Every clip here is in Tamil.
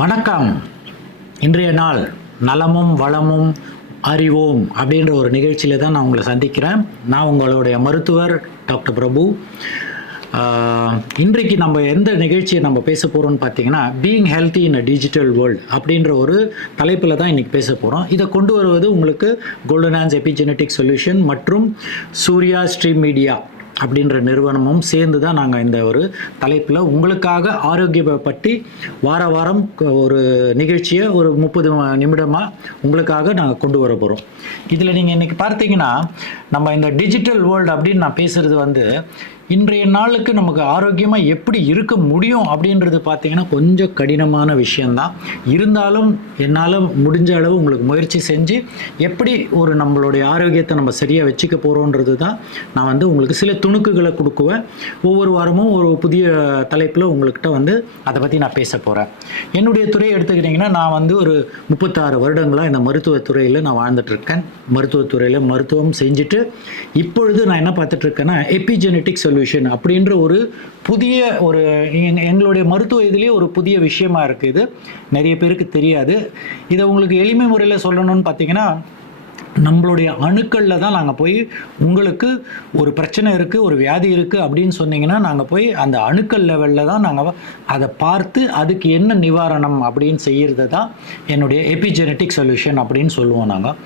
வணக்கம். இன்றைய நாள் நலமும் வளமும் அறிவோம் அப்படின்ற ஒரு நிகழ்ச்சியில் தான் நான் உங்களை சந்திக்கிறேன். நான் உங்களுடைய மருத்துவர் டாக்டர் பிரபு. இன்றைக்கு நம்ம எந்த நிகழ்ச்சியை நம்ம பேச போகிறோம்னு பார்த்தீங்கன்னா, பீயிங் ஹெல்த்தி இன் அ டிஜிட்டல் வேர்ல்டு அப்படின்ற ஒரு தலைப்பில் தான் இன்றைக்கி பேச போகிறோம். இதை கொண்டு வருவது உங்களுக்கு கோல்டன் ஹேண்ட்ஸ் எபிஜெனடிக் சொல்யூஷன் மற்றும் சூர்யா ஸ்ட்ரீம் மீடியா அப்படின்ற நிறுவனமும் சேர்ந்து தான் நாங்கள் இந்த ஒரு தலைப்பில் உங்களுக்காக ஆரோக்கியத்தை பற்றி வாரம் ஒரு நிகழ்ச்சியை ஒரு 30 நிமிடமாக உங்களுக்காக நாங்கள் கொண்டு வர போகிறோம். இதில் நீங்கள் இன்றைக்கி பார்த்தீங்கன்னா, நம்ம இந்த டிஜிட்டல் வேர்ல்டு அப்படின்னு நான் பேசுகிறது இன்றைய நாளுக்கு நமக்கு ஆரோக்கியமாக எப்படி இருக்க முடியும் அப்படின்றது பார்த்தீங்கன்னா கொஞ்சம் கடினமான விஷயந்தான். இருந்தாலும் என்னால் முடிஞ்ச அளவு உங்களுக்கு முயற்சி செஞ்சு எப்படி ஒரு நம்மளுடைய ஆரோக்கியத்தை நம்ம சரியாக வச்சுக்க போகிறோன்றது தான் நான் உங்களுக்கு சில துணுக்குகளை கொடுக்குவேன். ஒவ்வொரு வாரமும் ஒரு புதிய தலைப்பில் உங்கள்கிட்ட அதை பற்றி நான் பேச போகிறேன். என்னுடைய துறையை எடுத்துக்கிட்டிங்கன்னா, நான் ஒரு 36 வருடங்களாக இந்த மருத்துவத்துறையில் நான் வாழ்ந்துட்டுருக்கேன். மருத்துவத்துறையில் மருத்துவம் செஞ்சுட்டு இப்பொழுது நான் என்ன பார்த்துட்ருக்கேன்னா, எபிஜெனடிக் சொல்யூஷன் அப்படின்ற ஒரு புதிய எங்களுடைய மருத்துவ இதிலே ஒரு புதிய விஷயமா இருக்குது. இது நிறைய பேருக்கு தெரியாது. இதை உங்களுக்கு எளிமை முறையில் சொல்லணும்னு பார்த்தீங்கன்னா, நம்மளுடைய அணுக்களில் தான் நாங்கள் போய் உங்களுக்கு ஒரு பிரச்சனை இருக்குது, ஒரு வியாதி இருக்குது அப்படின்னு சொன்னீங்கன்னா, நாங்கள் போய் அந்த அணுக்கள் லெவலில் தான் நாங்கள் அதை பார்த்து அதுக்கு என்ன நிவாரணம் அப்படின்னு செய்கிறது தான் என்னுடைய எபிஜெனடிக் சொல்யூஷன் அப்படின்னு சொல்லுவோம் நாங்கள்.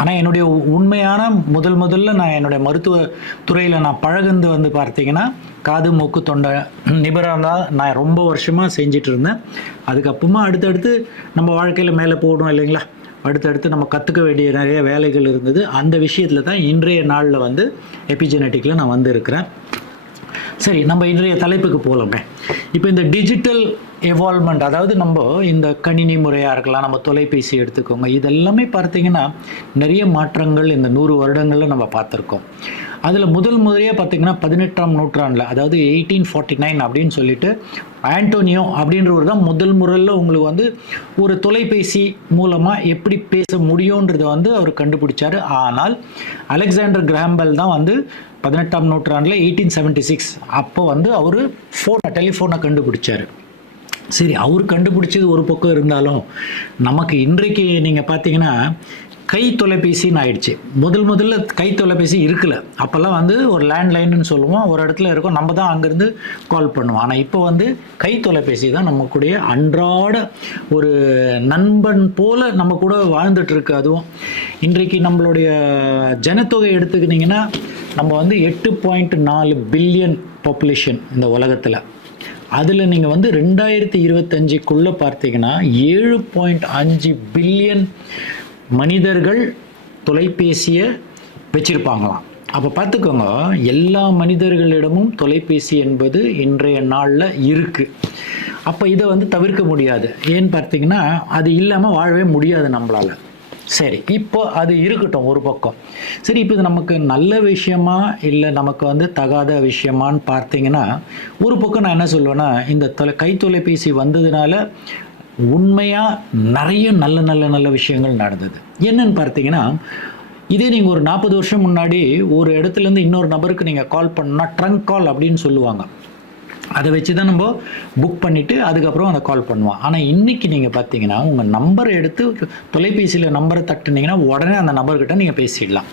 ஆனால் என்னுடைய உண்மையான முதல்ல நான் என்னுடைய மருத்துவ துறையில் நான் பழகுந்து பார்த்தீங்கன்னா, காது மூக்கு தொண்டை நிபுணராக தான் நான் ரொம்ப வருஷமாக செஞ்சிட்டு இருந்தேன். அதுக்கப்புறமா அடுத்தடுத்து நம்ம வாழ்க்கையில் மேலே போகணும் இல்லைங்களா, அடுத்தடுத்து நம்ம கற்றுக்க வேண்டிய நிறைய வேலைகள் இருந்தது. அந்த விஷயத்தில் தான் இன்றைய நாளில் எபிஜெனடிக்கில் நான் இருக்கிறேன். சரி, நம்ம இன்றைய தலைப்புக்கு போகலாமே. இப்போ இந்த டிஜிட்டல் எவால்வ்மெண்ட், அதாவது நம்ம இந்த கணினி முறையாக இருக்கலாம், நம்ம தொலைபேசி எடுத்துக்கோங்க, இதெல்லாமே பார்த்தீங்கன்னா நிறைய மாற்றங்கள் இந்த 100 வருடங்களில் நம்ம பார்த்துருக்கோம். அதில் முதலியாக பார்த்தீங்கன்னா 18ஆம் நூற்றாண்டில், அதாவது 1849 அப்படின்னு சொல்லிட்டு ஆண்டோனியோ அப்படின்றவர் தான் முதல்ல உங்களுக்கு ஒரு தொலைபேசி மூலமாக எப்படி பேச முடியுன்றதை அவர் கண்டுபிடிச்சார். ஆனால் அலெக்சாண்டர் கிராம்பெல் தான் 18ஆம் நூற்றாண்டில் 1876 அப்போ அவர் டெலிஃபோனை கண்டுபிடிச்சார். சரி, அவர் கண்டுபிடிச்சது ஒரு பக்கம் இருந்தாலும், நமக்கு இன்றைக்கு நீங்கள் பார்த்தீங்கன்னா கை தொலைபேசின்னு ஆயிடுச்சு. முதல்ல கை தொலைபேசி இருக்கல. அப்போல்லாம் ஒரு லேண்ட்லைன்னு சொல்லுவோம், ஒரு இடத்துல இருக்கும், நம்ம தான் அங்கேருந்து கால் பண்ணுவோம். ஆனால் இப்போ கை தொலைபேசி தான் நமக்குடைய அன்றாட ஒரு நண்பன் போல் நம்ம கூட வாழ்ந்துட்டுருக்கு. அதுவும் இன்றைக்கு நம்மளுடைய ஜனத்தொகை எடுத்துக்கிட்டிங்கன்னா, நம்ம 8.4 பில்லியன் பாப்புலேஷன் இந்த உலகத்தில். அதில் நீங்கள் 2025க்குள்ளே பார்த்தீங்கன்னா 7.5 பில்லியன் மனிதர்கள் தொலைபேசியை வச்சுருப்பாங்களாம். அப்போ பார்த்துக்கோங்க, எல்லா மனிதர்களிடமும் தொலைபேசி என்பது இன்றைய நாளில் இருக்குது. அப்போ இதை தவிர்க்க முடியாது. ஏன்னு பார்த்தீங்கன்னா, அது இல்லாமல் வாழவே முடியாது நம்மளால். சரி, இப்போ அது இருக்கட்டும் ஒரு பக்கம். சரி, இப்போ இது நமக்கு நல்ல விஷயமா இல்லை நமக்கு தகாத விஷயமான்னு பார்த்தீங்கன்னா, ஒரு பக்கம் நான் என்ன சொல்லுவேன்னா, இந்த கை தொலைபேசி வந்ததுனால உண்மையாக நிறைய நல்ல விஷயங்கள் நடந்தது. என்னன்னு பார்த்தீங்கன்னா, இதே நீங்கள் ஒரு 40 வருஷம் முன்னாடி ஒரு இடத்துலேருந்து இன்னொரு நபருக்கு நீங்கள் கால் பண்ணால் ட்ரங்க் கால் அப்படின்னு சொல்லுவாங்க. அதை வச்சு தான் நம்ம புக் பண்ணிவிட்டு அதுக்கப்புறம் அதை கால் பண்ணுவோம். ஆனால் இன்றைக்கி நீங்கள் பார்த்தீங்கன்னா, உங்கள் நம்பரை எடுத்து தொலைபேசியில் நம்பரை தட்டுனீங்கன்னா உடனே அந்த நபர்கிட்ட நீங்கள் பேசிடலாம்.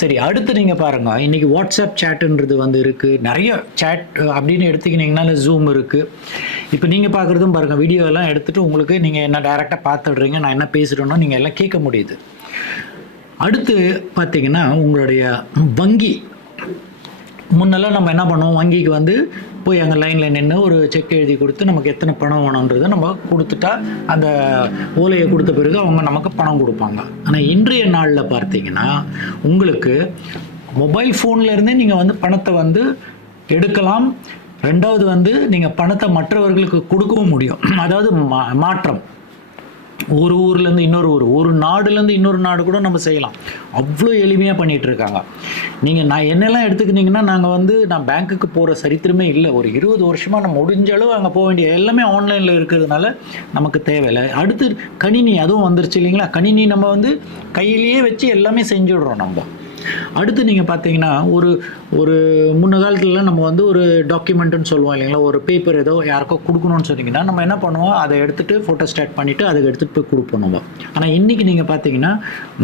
சரி, அடுத்து நீங்கள் பாருங்கள், இன்றைக்கி வாட்ஸ்அப் சேட்டுன்றது இருக்குது. நிறைய சேட் அப்படின்னு எடுத்துக்கிட்டிங்கன்னா ஜூம் இருக்குது. இப்போ நீங்கள் பார்க்குறதும் பாருங்கள், வீடியோலாம் எடுத்துகிட்டு உங்களுக்கு நீங்கள் என்ன டைரெக்டாக பார்த்துடுறீங்க, நான் என்ன பேசுகிறேன்னோ நீங்கள் எல்லாம் கேட்க முடியுது. அடுத்து பார்த்தீங்கன்னா, உங்களுடைய வங்கி, முன்னெல்லாம் நம்ம என்ன பண்ணுவோம், வங்கிக்கு போய் அங்கே லைனில் நின்று ஒரு செக் எழுதி கொடுத்து நமக்கு எத்தனை பணம் வேணுன்றதை நம்ம கொடுத்துட்டா அந்த ஓலையை கொடுத்த பிறகு அவங்க நமக்கு பணம் கொடுப்பாங்க. ஆனால் இன்றைய நாளில் பார்த்தீங்கன்னா, உங்களுக்கு மொபைல் ஃபோன்லேருந்தே நீங்கள் பணத்தை எடுக்கலாம். ரெண்டாவது நீங்கள் பணத்தை மற்றவர்களுக்கு கொடுக்கவும் முடியும். அதாவது மாற்றம், ஒரு ஊர்லேருந்து இன்னொரு ஊர், ஒரு நாடுலேருந்து இன்னொரு நாடு கூட நம்ம செய்யலாம். அவ்வளோ எளிமையாக பண்ணிகிட்டு இருக்காங்க. நான் என்னெல்லாம் எடுத்துக்கிட்டிங்கன்னா, நான் பேங்க்குக்கு போகிற சரித்திரமே இல்லை. ஒரு 20 வருஷமாக நம்ம முடிஞ்ச அளவு அங்கே போக வேண்டிய எல்லாமே ஆன்லைனில் இருக்கிறதுனால நமக்கு தேவையில்லை. அடுத்து கணினி, அதுவும் வந்துருச்சு இல்லைங்களா. கணினி நம்ம கையிலேயே வச்சு எல்லாமே செஞ்சுடுறோம் நம்ம. அடுத்து நீங்கள் பார்த்தீங்கன்னா ஒரு ஒரு முன்ன காலத்துலலாம் நம்ம வந்து ஒரு டாக்குமெண்ட்டுன்னு சொல்லுவோம் இல்லைங்களா, ஒரு பேப்பர் ஏதோ யாருக்கோ கொடுக்கணும்னு சொன்னீங்கன்னா நம்ம என்ன பண்ணுவோம், அதை எடுத்துகிட்டு ஃபோட்டோ ஸ்டாட் பண்ணிவிட்டு அதுக்கு எடுத்துகிட்டு போய் கொடுப்போம் நம்ம. ஆனால் இன்றைக்கி நீங்கள் பார்த்தீங்கன்னா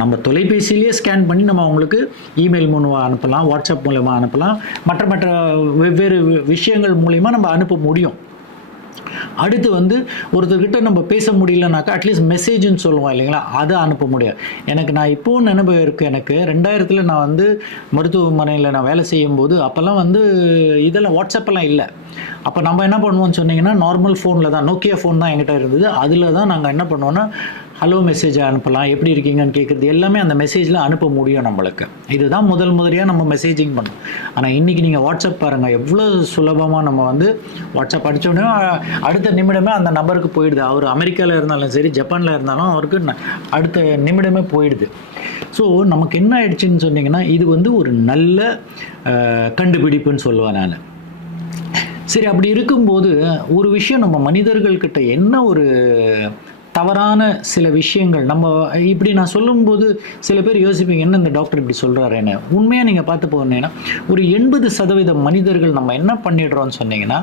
நம்ம தொலைபேசியிலேயே ஸ்கேன் பண்ணி நம்ம அவங்களுக்கு இமெயில் மூலமாக அனுப்பலாம், வாட்ஸ்அப் மூலமாக அனுப்பலாம், மற்ற மற்ற வெவ்வேறு விஷயங்கள் மூலிமா நம்ம அனுப்ப முடியும். அடுத்து வந்து ஒருத்தர்கிட்ட நம்ம பேச முடியலனாக்கா அட்லீஸ்ட் மெசேஜ்னு சொல்லுவோம் இல்லைங்களா, அதை அனுப்ப முடியாது. நான் இப்போவும் நினைவு இருக்குது. எனக்கு 2000 நான் வந்து மருத்துவமனையில் நான் வேலை செய்யும்போது அப்போல்லாம் வந்து இதெல்லாம் வாட்ஸ்அப்பெல்லாம் இல்லை. அப்போ நம்ம என்ன பண்ணுவோம்னு சொன்னீங்கன்னா, நார்மல் ஃபோனில் தான், நோக்கியா ஃபோன் தான் என்கிட்ட இருந்தது. அதில் தான் நாங்கள் என்ன பண்ணுவோன்னா, ஹலோ மெசேஜை அனுப்பலாம், எப்படி இருக்கீங்கன்னு கேட்குறது எல்லாமே அந்த மெசேஜில் அனுப்ப முடியும் நம்மளுக்கு. இதுதான் முதலியாக நம்ம மெசேஜிங் பண்ணோம். ஆனால் இன்றைக்கி நீங்கள் வாட்ஸ்அப் பாருங்கள், எவ்வளோ சுலபமாக நம்ம வந்து வாட்ஸ்அப் அடித்தோடனே அடுத்த நிமிடமே அந்த நபருக்கு போயிடுது. அவர் அமெரிக்காவில் இருந்தாலும் சரி, ஜப்பானில் இருந்தாலும் அவருக்கு அடுத்த நிமிடமே போயிடுது. ஸோ நமக்கு என்ன ஆயிடுச்சுன்னு சொன்னீங்கன்னா, இது வந்து ஒரு நல்ல கண்டுபிடிப்புன்னு சொல்லுவேன் நான். சரி, அப்படி இருக்கும்போது ஒரு விஷயம், நம்ம மனிதர்கள்கிட்ட என்ன ஒரு தவறான சில விஷயங்கள் நம்ம இப்படி நான் சொல்லும்போது சில பேர் யோசிப்பீங்க, என்ன இந்த டாக்டர் இப்படி சொல்கிறாருன்னு. உண்மையாக நீங்கள் பார்த்து போனீங்கன்னா ஒரு 80% மனிதர்கள் நம்ம என்ன பண்ணிடுறோம்னு சொன்னீங்கன்னா,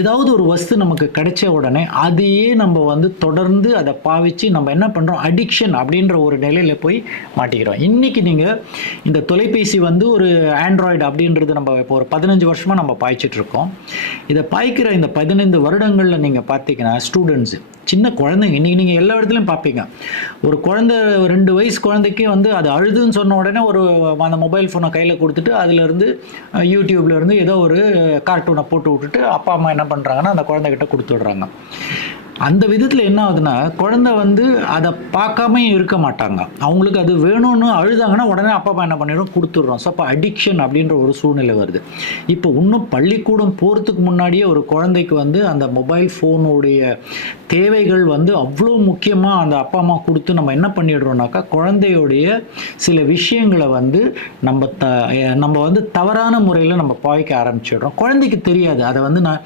ஏதாவது ஒரு வஸ்து நமக்கு கிடைச்ச உடனே அதையே நம்ம வந்து தொடர்ந்து அதை பாவிச்சு நம்ம என்ன பண்ணுறோம், அடிக்ஷன் அப்படின்ற ஒரு நிலையில் போய் மாட்டிக்கிறோம். இன்றைக்கி நீங்கள் இந்த தொலைபேசி வந்து ஒரு ஆண்ட்ராய்டு அப்படின்றது நம்ம இப்போ ஒரு 15 வருஷமாக நம்ம பாய்ச்சிட்ருக்கோம். இதை பாய்க்கிற இந்த 15 வருடங்களில் நீங்கள் பார்த்தீங்கன்னா ஸ்டூடெண்ட்ஸு, சின்ன குழந்தைங்க, இன்றைக்கி நீங்கள் எல்லா இடத்துலையும் பார்ப்பீங்க. ஒரு குழந்தை 2 வயசு குழந்தைக்கே வந்து அது அழுதுன்னு சொன்ன உடனே அந்த மொபைல் ஃபோனை கையில் கொடுத்துட்டு அதிலேருந்து யூடியூப்லேருந்து ஏதோ ஒரு கார்ட்டூனை போட்டு விட்டுட்டு அப்பா அம்மா என்ன பண்ணுறாங்கன்னா அந்த குழந்தைகிட்ட கொடுத்துட்றாங்க. அந்த விதத்தில் என்ன ஆகுதுன்னா, குழந்தை வந்து அதை பார்க்காம இருக்க மாட்டாங்க. அவங்களுக்கு அது வேணும்னு அழுதாங்கன்னா உடனே அப்பா அம்மா என்ன பண்ணிடுறோம், கொடுத்துட்றோம். ஸோ அப்போ அடிக்ஷன் அப்படின்ற ஒரு சூழ்நிலை வருது. இப்போ இன்னும் பள்ளிக்கூடம் போகிறதுக்கு முன்னாடியே ஒரு குழந்தைக்கு வந்து அந்த மொபைல் ஃபோனுடைய தேவைகள் வந்து அவ்வளோ முக்கியமாக அந்த அப்பா அம்மா கொடுத்து நம்ம என்ன பண்ணிடுறோம்னாக்கா, குழந்தையுடைய சில விஷயங்களை வந்து நம்ம வந்து தவறான முறையில் நம்ம பாய்க்க ஆரம்பிச்சிடுறோம். குழந்தைக்கு தெரியாது அதை வந்து நான்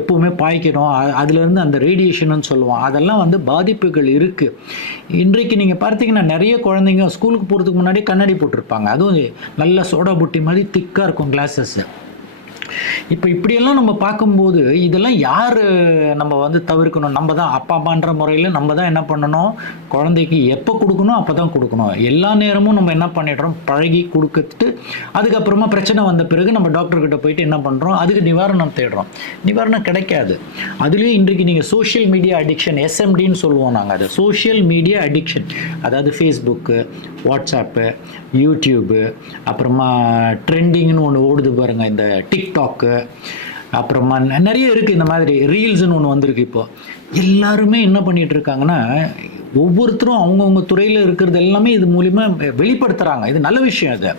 எப்பவுமே பாய்க்கணும், அதுலேருந்து அந்த ரேடியேஷன்னு சொல்லுவோம், அதெல்லாம் வந்து பாதிப்புகள் இருக்குது. இன்றைக்கு நீங்கள் பார்த்தீங்கன்னா நிறைய குழந்தைங்க ஸ்கூலுக்கு போகிறதுக்கு முன்னாடி கண்ணாடி போட்டிருப்பாங்க. அதுவும் நல்ல சோடா புட்டி மாதிரி திக்காக இருக்கும் கிளாஸஸ். இப்போ இப்படியெல்லாம் நம்ம பார்க்கும்போது இதெல்லாம் யார் நம்ம வந்து தவிர்க்கணும்? நம்ம தான் அப்பா அம்மான்ற முறையில் நம்ம தான் என்ன பண்ணணும், குழந்தைக்கு எப்போ கொடுக்கணும் அப்போ தான் கொடுக்கணும். எல்லா நேரமும் நம்ம என்ன பண்ணிடுறோம், பழகி கொடுத்துட்டு அதுக்கப்புறமா பிரச்சனை வந்த பிறகு நம்ம டாக்டர்கிட்ட போயிட்டு என்ன பண்ணுறோம், அதுக்கு நிவாரணம் தேடுறோம். நிவாரணம் கிடைக்காது. அதுலேயும் இன்றைக்கு நீங்கள் சோஷியல் மீடியா அடிக்ஷன், எஸ்எம்டின்னு சொல்லுவோம் நாங்கள், அது சோஷியல் மீடியா அடிக்ஷன். அதாவது ஃபேஸ்புக்கு, வாட்ஸ்அப்பு, யூடியூப்பு, அப்புறமா ட்ரெண்டிங்னு ஒன்று ஓடுது பாருங்கள், இந்த டிக்டாக்கு, அப்புறமா நிறைய இருக்குது இந்த மாதிரி ரீல்ஸ்னு ஒன்று வந்திருக்கு. இப்போ எல்லாருமே என்ன பண்ணிட்டு இருக்காங்கன்னா, ஒவ்வொருத்தரும் அவங்கவுங்க துறையில் இருக்கிறது எல்லாமே இது மூலிமா வெளிப்படுத்துகிறாங்க. இது நல்ல விஷயம் அது.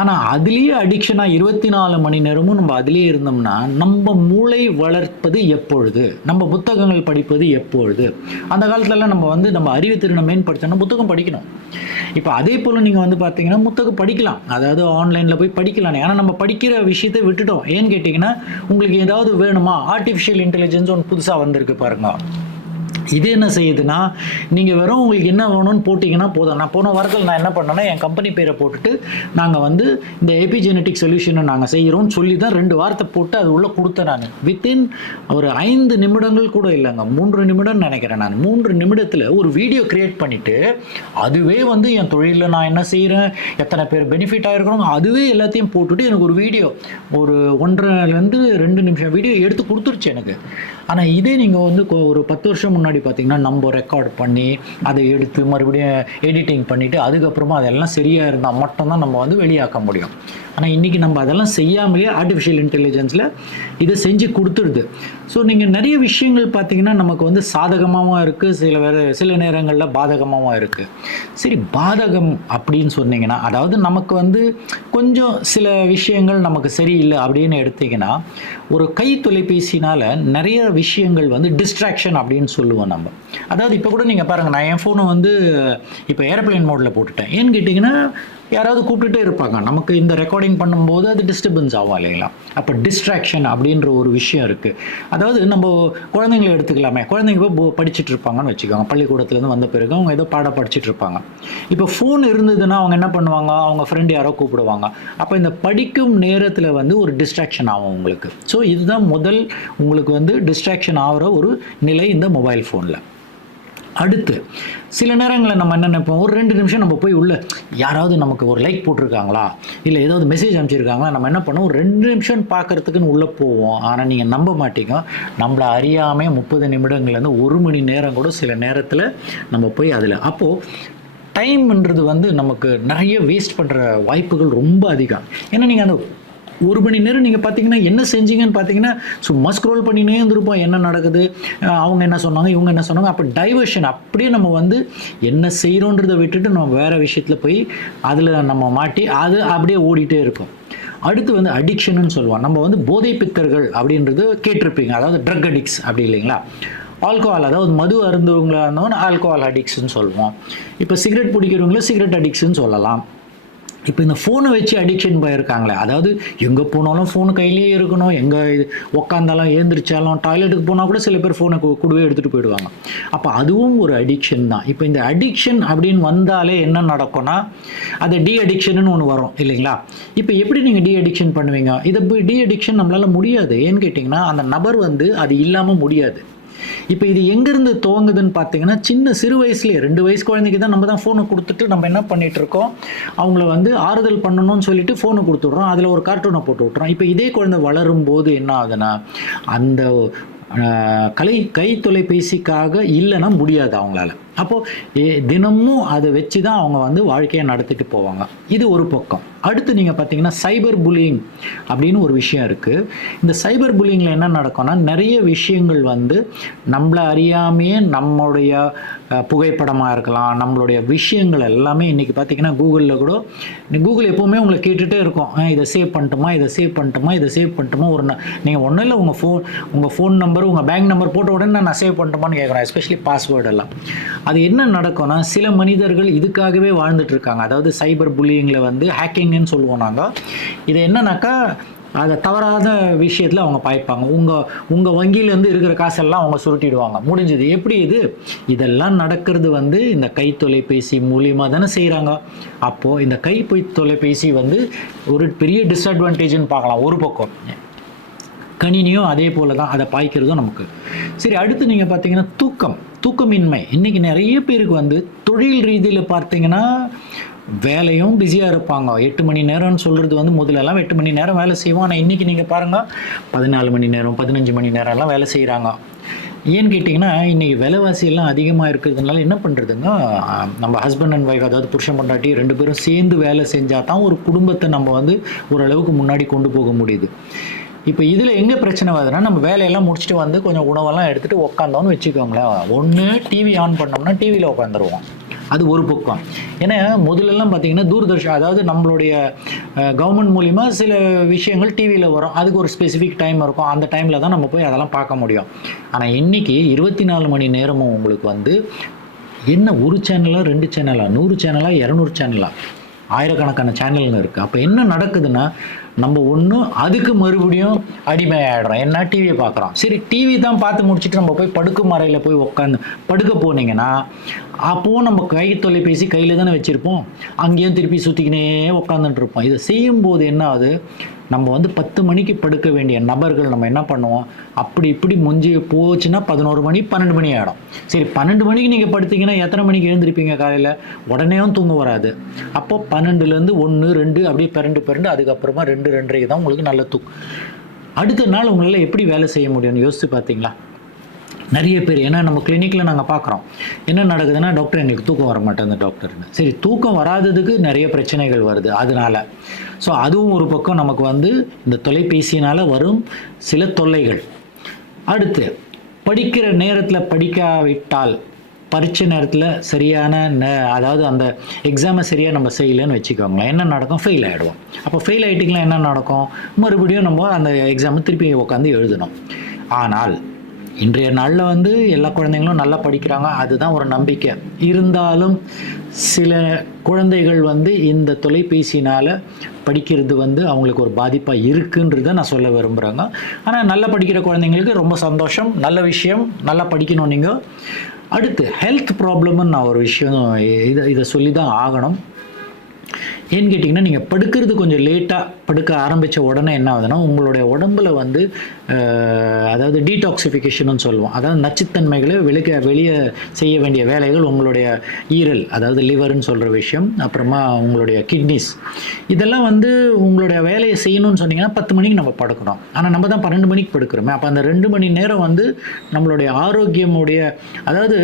ஆனால் அதுலேயே அடிக்ஷனாக 24 மணி நேரமும் நம்ம அதுலேயே இருந்தோம்னா நம்ம மூளை வளர்ப்பது எப்பொழுது, நம்ம புத்தகங்கள் படிப்பது எப்பொழுது? அந்த காலத்துலலாம் நம்ம வந்து நம்ம அறிவுத்திறனை மேம்படுத்தணும், புத்தகம் படிக்கணும். இப்போ அதே போல் நீங்கள் வந்து பார்த்தீங்கன்னா புத்தகம் படிக்கலாம், அதாவது ஆன்லைனில் போய் படிக்கலாம். ஆனால் நம்ம படிக்கிற விஷயத்தை விட்டுட்டோம். ஏன்னு கேட்டிங்கன்னா, உங்களுக்கு ஏதாவது வேணுமா, ஆர்டிஃபிஷியல் இன்டெலிஜென்ஸ் ஒன்று புதுசாக வந்திருக்கு பாருங்க. இது என்ன செய்யுதுன்னா, நீங்கள் வெறும் உங்களுக்கு என்ன வேணும்னு போட்டிங்கன்னா போதும். நான் போன வாரத்தில் நான் என்ன பண்ணேன்னா, என் கம்பெனி பேரை போட்டுட்டு நாங்கள் வந்து இந்த எபிஜெனட்டிக் சொல்யூஷனை நாங்கள் செய்கிறோம்னு சொல்லி தான் 2 வார்த்தை போட்டு அது உள்ளே கொடுத்தேன். நான் வித்தின் ஒரு 5 நிமிடங்கள் கூட இல்லைங்க, 3 நிமிடம்னு நினைக்கிறேன். நான் 3 நிமிடத்தில் ஒரு வீடியோ கிரியேட் பண்ணிவிட்டு அதுவே வந்து என் தொழிலில் நான் என்ன செய்கிறேன், எத்தனை பேர் பெனிஃபிட் ஆகிருக்கிறோம், அதுவே எல்லாத்தையும் போட்டுட்டு எனக்கு ஒரு வீடியோ ஒரு 1.5 to 2 நிமிஷம் வீடியோ எடுத்து கொடுத்துருச்சு எனக்கு. ஆனால் இதே நீங்கள் வந்து ஒரு 10 வருஷம் முன்னாடி பார்த்தீங்கன்னா நம்ம ரெக்கார்ட் பண்ணி அதை எடுத்து மறுபடியும் எடிட்டிங் பண்ணிவிட்டு அதுக்கப்புறமா அதெல்லாம் சரியாக இருந்தால் மட்டும்தான் நம்ம வந்து வெளியாக்க முடியும். ஆனால் இன்றைக்கி நம்ம அதெல்லாம் செய்யாமலேயே ஆர்டிஃபிஷியல் இன்டெலிஜென்ஸில் இதை செஞ்சு கொடுத்துருது. ஸோ நீங்கள் நிறைய விஷயங்கள் பார்த்தீங்கன்னா நமக்கு வந்து சாதகமாகவும் இருக்குது, சில நேரங்களில் பாதகமாகவும் இருக்குது. சரி, பாதகம் அப்படின்னு சொன்னீங்கன்னா, அதாவது நமக்கு வந்து கொஞ்சம் சில விஷயங்கள் நமக்கு சரியில்லை அப்படின்னு எடுத்திங்கன்னா, ஒரு கை தொலைபேசினால் நிறைய விஷயங்கள் வந்து டிஸ்ட்ராக்ஷன் அப்படின்னு சொல்லுவோம் நம்ம. அதாவது இப்போ கூட நீங்கள் பாருங்கள், நான் என் ஃபோனை வந்து இப்போ ஏரோப்ளேன் மோடில் போட்டுட்டேன். ஏன்னு கேட்டிங்கன்னா யாராவது கூப்பிட்டுட்டே இருப்பாங்க, நமக்கு இந்த ரெக்கார்டிங் பண்ணும்போது அது டிஸ்டர்பன்ஸ் ஆகும் இல்லைங்களா. அப்போ டிஸ்ட்ராக்ஷன் அப்படின்ற ஒரு விஷயம் இருக்குது. அதாவது நம்ம குழந்தைங்களை எடுத்துக்கலாமே, குழந்தைங்க இப்போ படிச்சுட்டு இருப்பாங்கன்னு வச்சுக்கோங்க, பள்ளிக்கூடத்துலேருந்து வந்த பிறகு அவங்க ஏதோ பாடம் படிச்சுட்டு இருப்பாங்க. இப்போ ஃபோன் இருந்ததுன்னா அவங்க என்ன பண்ணுவாங்க, அவங்க ஃப்ரெண்டு யாரோ கூப்பிடுவாங்க. அப்போ இந்த படிக்கும் நேரத்தில் வந்து ஒரு டிஸ்ட்ராக்ஷன் ஆகும் உங்களுக்கு. ஸோ இதுதான் முதல் உங்களுக்கு வந்து டிஸ்ட்ராக்ஷன் ஆகிற ஒரு நிலை இந்த மொபைல் ஃபோனில். அடுத்து சில நேரங்களில் நம்ம என்ன நினைப்போம், ஒரு 2 நிமிஷம் நம்ம போய் உள்ள யாராவது நமக்கு ஒரு லைக் போட்டிருக்காங்களா, இல்லை ஏதாவது மெசேஜ் அனுப்பிச்சிருக்காங்களா, நம்ம என்ன பண்ணுவோம், ஒரு 2 நிமிஷம் பார்க்கறதுக்குன்னு உள்ளே போவோம். ஆனால் நீங்கள் நம்ப மாட்டீங்க, நம்மளை அறியாமல் 30 நிமிடங்கள்லேருந்து 1 மணி நேரம் கூட சில நேரத்தில் நம்ம போய் அதில். அப்போது டைம்ன்றது வந்து நமக்கு நிறைய வேஸ்ட் பண்ணுற வாய்ப்புகள் ரொம்ப அதிகம். ஏன்னா நீங்கள் அந்த 1 மணி நேரம் நீங்கள் பார்த்தீங்கன்னா என்ன செஞ்சீங்கன்னு பார்த்தீங்கன்னா சும்மா ஸ்க்ரோல் பண்ணினே இருந்திருப்போம், என்ன நடக்குது, அவங்க என்ன சொன்னாங்க, இவங்க என்ன சொன்னாங்க. அப்போ டைவர்ஷன் அப்படியே நம்ம வந்து என்ன செய்கிறோன்றதை விட்டுட்டு நம்ம வேறு விஷயத்தில் போய் அதில் நம்ம மாட்டி அது அப்படியே ஓடிட்டே இருக்கும். அடுத்து வந்து அடிக்ஷன்னு சொல்லுவோம். நம்ம வந்து போதை பித்தர்கள் அப்படின்றது கேட்டிருப்பீங்க, அதாவது ட்ரக் அடிக்ட்ஸ் அப்படி இல்லைங்களா. ஆல்கோஹால், அதாவது மது அருந்தவங்களாக இருந்தவங்க ஆல்கோஹால் அடிக்ட்ஸ்ன்னு சொல்லுவோம். இப்போ சிகரெட் பிடிக்கிறவங்கள சிகரெட் அடிக்ட்ஸ்ன்னு சொல்லலாம். இப்போ இந்த ஃபோனை வச்சு அடிக்ஷன் போயிருக்காங்களே, அதாவது எங்கே போனாலும் ஃபோனு கையிலேயே இருக்கணும், எங்கே உக்காந்தாலும் ஏந்திரிச்சாலும் டாய்லெட்டுக்கு போனால் கூட சில பேர் ஃபோனை கூடவே எடுத்துகிட்டு போயிடுவாங்க. அப்போ அதுவும் ஒரு அடிக்ஷன் தான். இப்போ இந்த அடிக்ஷன் அப்படின்னு வந்தாலே என்ன நடக்கும்னா அது டி அடிக்ஷன்னு ஒன்று வரும் இல்லைங்களா. இப்போ எப்படி நீங்கள் டி அடிக்ஷன் பண்ணுவீங்க? இதை டி அடிக்ஷன் நம்மளால் முடியாது. ஏன்னு கேட்டிங்கன்னா அந்த நபர் வந்து அது இல்லாமல் முடியாது. இப்போ இது எங்கேருந்து துவங்குதுன்னு பார்த்தீங்கன்னா சின்ன சிறு வயசுலேயே 2 வயசு குழந்தைக்கு தான் நம்ம தான் ஃபோனை கொடுத்துட்டு நம்ம என்ன பண்ணிகிட்டு இருக்கோம், அவங்கள வந்து ஆறுதல் பண்ணணும்னு சொல்லிட்டு ஃபோனை கொடுத்துட்றோம், அதில் ஒரு கார்ட்டூனை போட்டு விட்றோம். இப்போ இதே குழந்தை வளரும் போது என்ன ஆகுதுன்னா அந்த கை தொலைபேசிக்காக இல்லைன்னா முடியாது அவங்களால. அப்போது தினமும் அதை வச்சு தான் அவங்க வந்து வாழ்க்கையை நடத்திட்டு போவாங்க. இது ஒரு பக்கம். அடுத்து நீங்கள் பார்த்தீங்கன்னா சைபர் புல்லிங் அப்படின்னு ஒரு விஷயம் இருக்குது. இந்த சைபர் புல்லிங்கில் என்ன நடக்கும்னா நிறைய விஷயங்கள் வந்து நம்மளை அறியாமையே நம்மளுடைய புகைப்படமாக இருக்கலாம், நம்மளுடைய விஷயங்கள் எல்லாமே இன்றைக்கி பார்த்தீங்கன்னா கூகுளில் கூட, கூகுள் எப்போவுமே உங்களை கேட்டுகிட்டே இருக்கும், இதை சேவ் பண்ணிட்டுமா, இதை சேவ் பண்ணிட்டுமா, இதை சேவ் பண்ணிட்டுமா. நீங்கள் ஒன்றும் இல்லை, உங்கள் ஃபோன் நம்பர், உங்கள் பேங்க் நம்பர் போட்ட உடனே நான் சேவ் பண்ணிட்டுமான்னு கேட்குறேன், எஸ்பெஷலி பாஸ்வேர்டு எல்லாம். அது என்ன நடக்கும்னா சில மனிதர்கள் இதுக்காகவே வாழ்ந்துட்டு இருக்காங்க. அதாவது சைபர் புல்லிங்கில் வந்து ஹேக்கிங்னு சொல்லுவோம் நாங்கள். இது என்னன்னாக்கா அதை தவறாத விஷயத்தில் அவங்க பாய்ப்பாங்க. உங்கள் வங்கியிலேருந்து இருக்கிற காசெல்லாம் அவங்க சுருட்டிடுவாங்க, முடிஞ்சது. எப்படி இதெல்லாம் நடக்கிறது வந்து இந்த கை தொலைபேசி மூலியமாக தானே செய்கிறாங்க. அப்போது இந்த தொலைபேசி வந்து ஒரு பெரிய டிஸ்அட்வான்டேஜ்னு பார்க்கலாம். ஒரு பக்கம் கணினியும் அதே போல் தான், அதை பாய்க்கிறதும் நமக்கு. சரி, அடுத்து நீங்கள் பார்த்தீங்கன்னா தூக்கமின்மை. இன்றைக்கி நிறைய பேருக்கு வந்து தொழில் ரீதியில் பார்த்தீங்கன்னா வேலையும் பிஸியாக இருப்பாங்க. 8 மணி நேரம்னு சொல்கிறது வந்து முதலெல்லாம் 8 மணி நேரம் வேலை செய்வோம். ஆனால் இன்றைக்கி நீங்கள் பாருங்கள் 14 மணி நேரம் 15 மணி நேரம்லாம் வேலை செய்கிறாங்க. ஏன்னு கேட்டிங்கன்னா இன்றைக்கி விலைவாசியெல்லாம் அதிகமாக இருக்கிறதுனால என்ன பண்ணுறதுங்க, நம்ம ஹஸ்பண்ட் அண்ட் ஒய்ஃப், அதாவது புருஷன் பொண்டாட்டி 2 பேரும் சேர்ந்து வேலை செஞ்சால் தான் ஒரு குடும்பத்தை நம்ம வந்து ஓரளவுக்கு முன்னாடி கொண்டு போக முடியுது. இப்போ இதில் எங்கே பிரச்சனை வருதுன்னா, நம்ம வேலையெல்லாம் முடிச்சுட்டு வந்து கொஞ்சம் உணவெல்லாம் எடுத்துகிட்டு உட்காந்தோன்னு வச்சுக்கோங்களேன், ஒன்று டிவி ஆன் பண்ணோம்னா டிவியில் உட்காந்துருவோம். அது ஒரு பக்கம். ஏன்னா முதல்லலாம் பார்த்தீங்கன்னா தூர்தர்ஷன், அதாவது நம்மளுடைய கவர்மெண்ட் மூலிமா சில விஷயங்கள் டிவியில் வரும், அதுக்கு ஒரு ஸ்பெசிஃபிக் டைம் இருக்கும், அந்த டைமில் தான் நம்ம போய் அதெல்லாம் பார்க்க முடியும். ஆனால் இன்றைக்கி 24 மணி நேரமும் உங்களுக்கு வந்து என்ன ஒரு சேனலாக 2 சேனலா 100 சேனலா 200 சேனலா ஆயிரக்கணக்கான சேனல்னு இருக்குது. அப்போ என்ன நடக்குதுன்னா நம்ம ஒன்றும் அதுக்கு மறுபடியும் அடிமையாகிடுறோம். என்ன டிவியை பார்க்குறோம். சரி, டிவி தான் பார்த்து முடிச்சுட்டு நம்ம போய் படுக்கும் அறையில் போய் உட்காந்து படுக்க போனீங்கன்னா அப்போது நம்ம கை தொலைபேசி கையில் தானே வச்சுருப்போம், அங்கேயும் திருப்பி சுற்றிக்கினே உட்காந்துட்டு இருப்போம். இதை செய்யும்போது என்ன ஆகுது, நம்ம வந்து 10 மணிக்கு படுக்க வேண்டிய நபர்கள் நம்ம என்ன பண்ணுவோம், அப்படி இப்படி முஞ்சி போச்சுன்னா 11 மணி 12 மணி ஆகிடும். சரி, 12 மணிக்கு நீங்கள் படுத்தீங்கன்னா எத்தனை மணிக்கு எழுந்திருப்பீங்க காலையில்? உடனேயும் தூங்க வராது. அப்போது 12லேருந்து 1 2 அப்படியே பிறண்டு அதுக்கப்புறமா 2 2:30 தான் உங்களுக்கு நல்ல தூக்கம். அடுத்த நாள் உங்களால் எப்படி வேலை செய்ய முடியும்னு யோசித்து பார்த்தீங்களா? நிறைய பேர், ஏன்னா நம்ம கிளினிக்கில் நாங்கள் பார்க்குறோம் என்ன நடக்குதுன்னா, டாக்டர் எங்களுக்கு தூக்கம் வர மாட்டேங்குது டாக்டர்னு. சரி, தூக்கம் வராததுக்கு நிறைய பிரச்சனைகள் வருது அதனால். ஸோ அதுவும் ஒரு பக்கம் நமக்கு வந்து இந்த தொலைபேசியினால் வரும் சில தொல்லைகள். அடுத்து படிக்கிற நேரத்தில் படிக்காவிட்டால் பரீட்சை நேரத்தில் சரியான அதாவது அந்த எக்ஸாமை சரியாக நம்ம செய்யலைன்னு வச்சுக்கோங்களேன், என்ன நடக்கும்? ஃபெயில் ஆகிடுவோம். அப்போ ஃபெயில் ஆகிட்டிங்களா என்ன நடக்கும்? மறுபடியும் நம்ம அந்த எக்ஸாமை திருப்பி உட்காந்து எழுதணும். ஆனால் இன்றைய நாளில் வந்து எல்லா குழந்தைங்களும் நல்லா படிக்கிறாங்க, அதுதான் ஒரு நம்பிக்கை. இருந்தாலும் சில குழந்தைகள் வந்து இந்த தொலைபேசினால் படிக்கிறது வந்து அவங்களுக்கு ஒரு பாதிப்பாக இருக்குன்றதை நான் சொல்ல விரும்புகிறேங்க. ஆனால் நல்லா படிக்கிற குழந்தைங்களுக்கு ரொம்ப சந்தோஷம், நல்ல விஷயம், நல்லா படிக்கணும். நீங்கள் அடுத்து ஹெல்த் ப்ராப்ளம்னு நான் ஒரு விஷயம் இதை சொல்லி தான் ஆகணும். ஏன்னு கேட்டிங்கன்னா, நீங்கள் படுக்கிறது கொஞ்சம் லேட்டாக படுக்க ஆரம்பித்த உடனே என்ன ஆகுதுன்னா, உங்களுடைய உடம்புல வந்து அதாவது டீடாக்சிஃபிகேஷன் சொல்லுவோம், அதாவது நச்சுத்தன்மைகளை வெளியே செய்ய வேண்டிய வேலைகள் உங்களுடைய ஈரல், அதாவது லிவர்னு சொல்கிற விஷயம், அப்புறமா உங்களுடைய கிட்னிஸ், இதெல்லாம் வந்து உங்களுடைய வேலையை செய்யணும்னு சொன்னீங்கன்னா 10 மணிக்கு நம்ம படுக்கணும். ஆனால் நம்ம தான் 12 மணிக்கு படுக்கிறோமே. அப்போ அந்த 2 மணி நேரம் வந்து நம்மளுடைய ஆரோக்கியமுடைய, அதாவது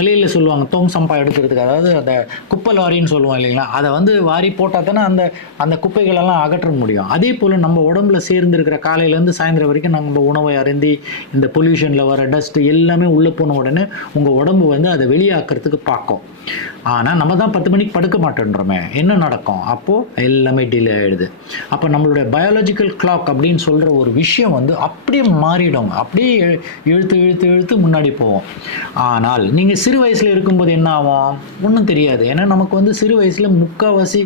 மலையில் சொல்லுவாங்க தோம் சம்பா எடுக்கிறதுக்கு, அதாவது அந்த குப்பை லாரின்னு சொல்லுவோம் இல்லைங்களா, அதை வந்து வாரி போட்டால் தானே அந்த குப்பைகளெல்லாம் அகற்ற முடியும். அதே போல் நம்ம உடம்புல சேர்ந்துருக்கிற காலையிலேருந்து சாயந்தரம் வரைக்கும் நம்ம உணவை அருந்தி இந்த பொல்யூஷனில் வர டஸ்ட் எல்லாமே உள்ளே போன உடனே உங்கள் உடம்பு வந்து அதை வெளியாக்குறதுக்கு பார்க்கும். ஆனால் நம்ம தான் 10 மணிக்கு படுக்க மாட்டேன்றோமே, என்ன நடக்கும்? அப்போது எல்லாமே டிலே ஆகிடுது. அப்போ நம்மளுடைய பயாலஜிக்கல் கிளாக் அப்படின்னு சொல்கிற ஒரு விஷயம் வந்து அப்படியே மாறிடும், அப்படியே இழுத்து இழுத்து இழுத்து முன்னாடி போவோம். ஆனால் நீங்கள் சிறு வயசில் இருக்கும்போது என்ன ஆகும்? ஒன்றும் தெரியாது. ஏன்னா நமக்கு வந்து சிறு வயசில் முக்கால்வாசி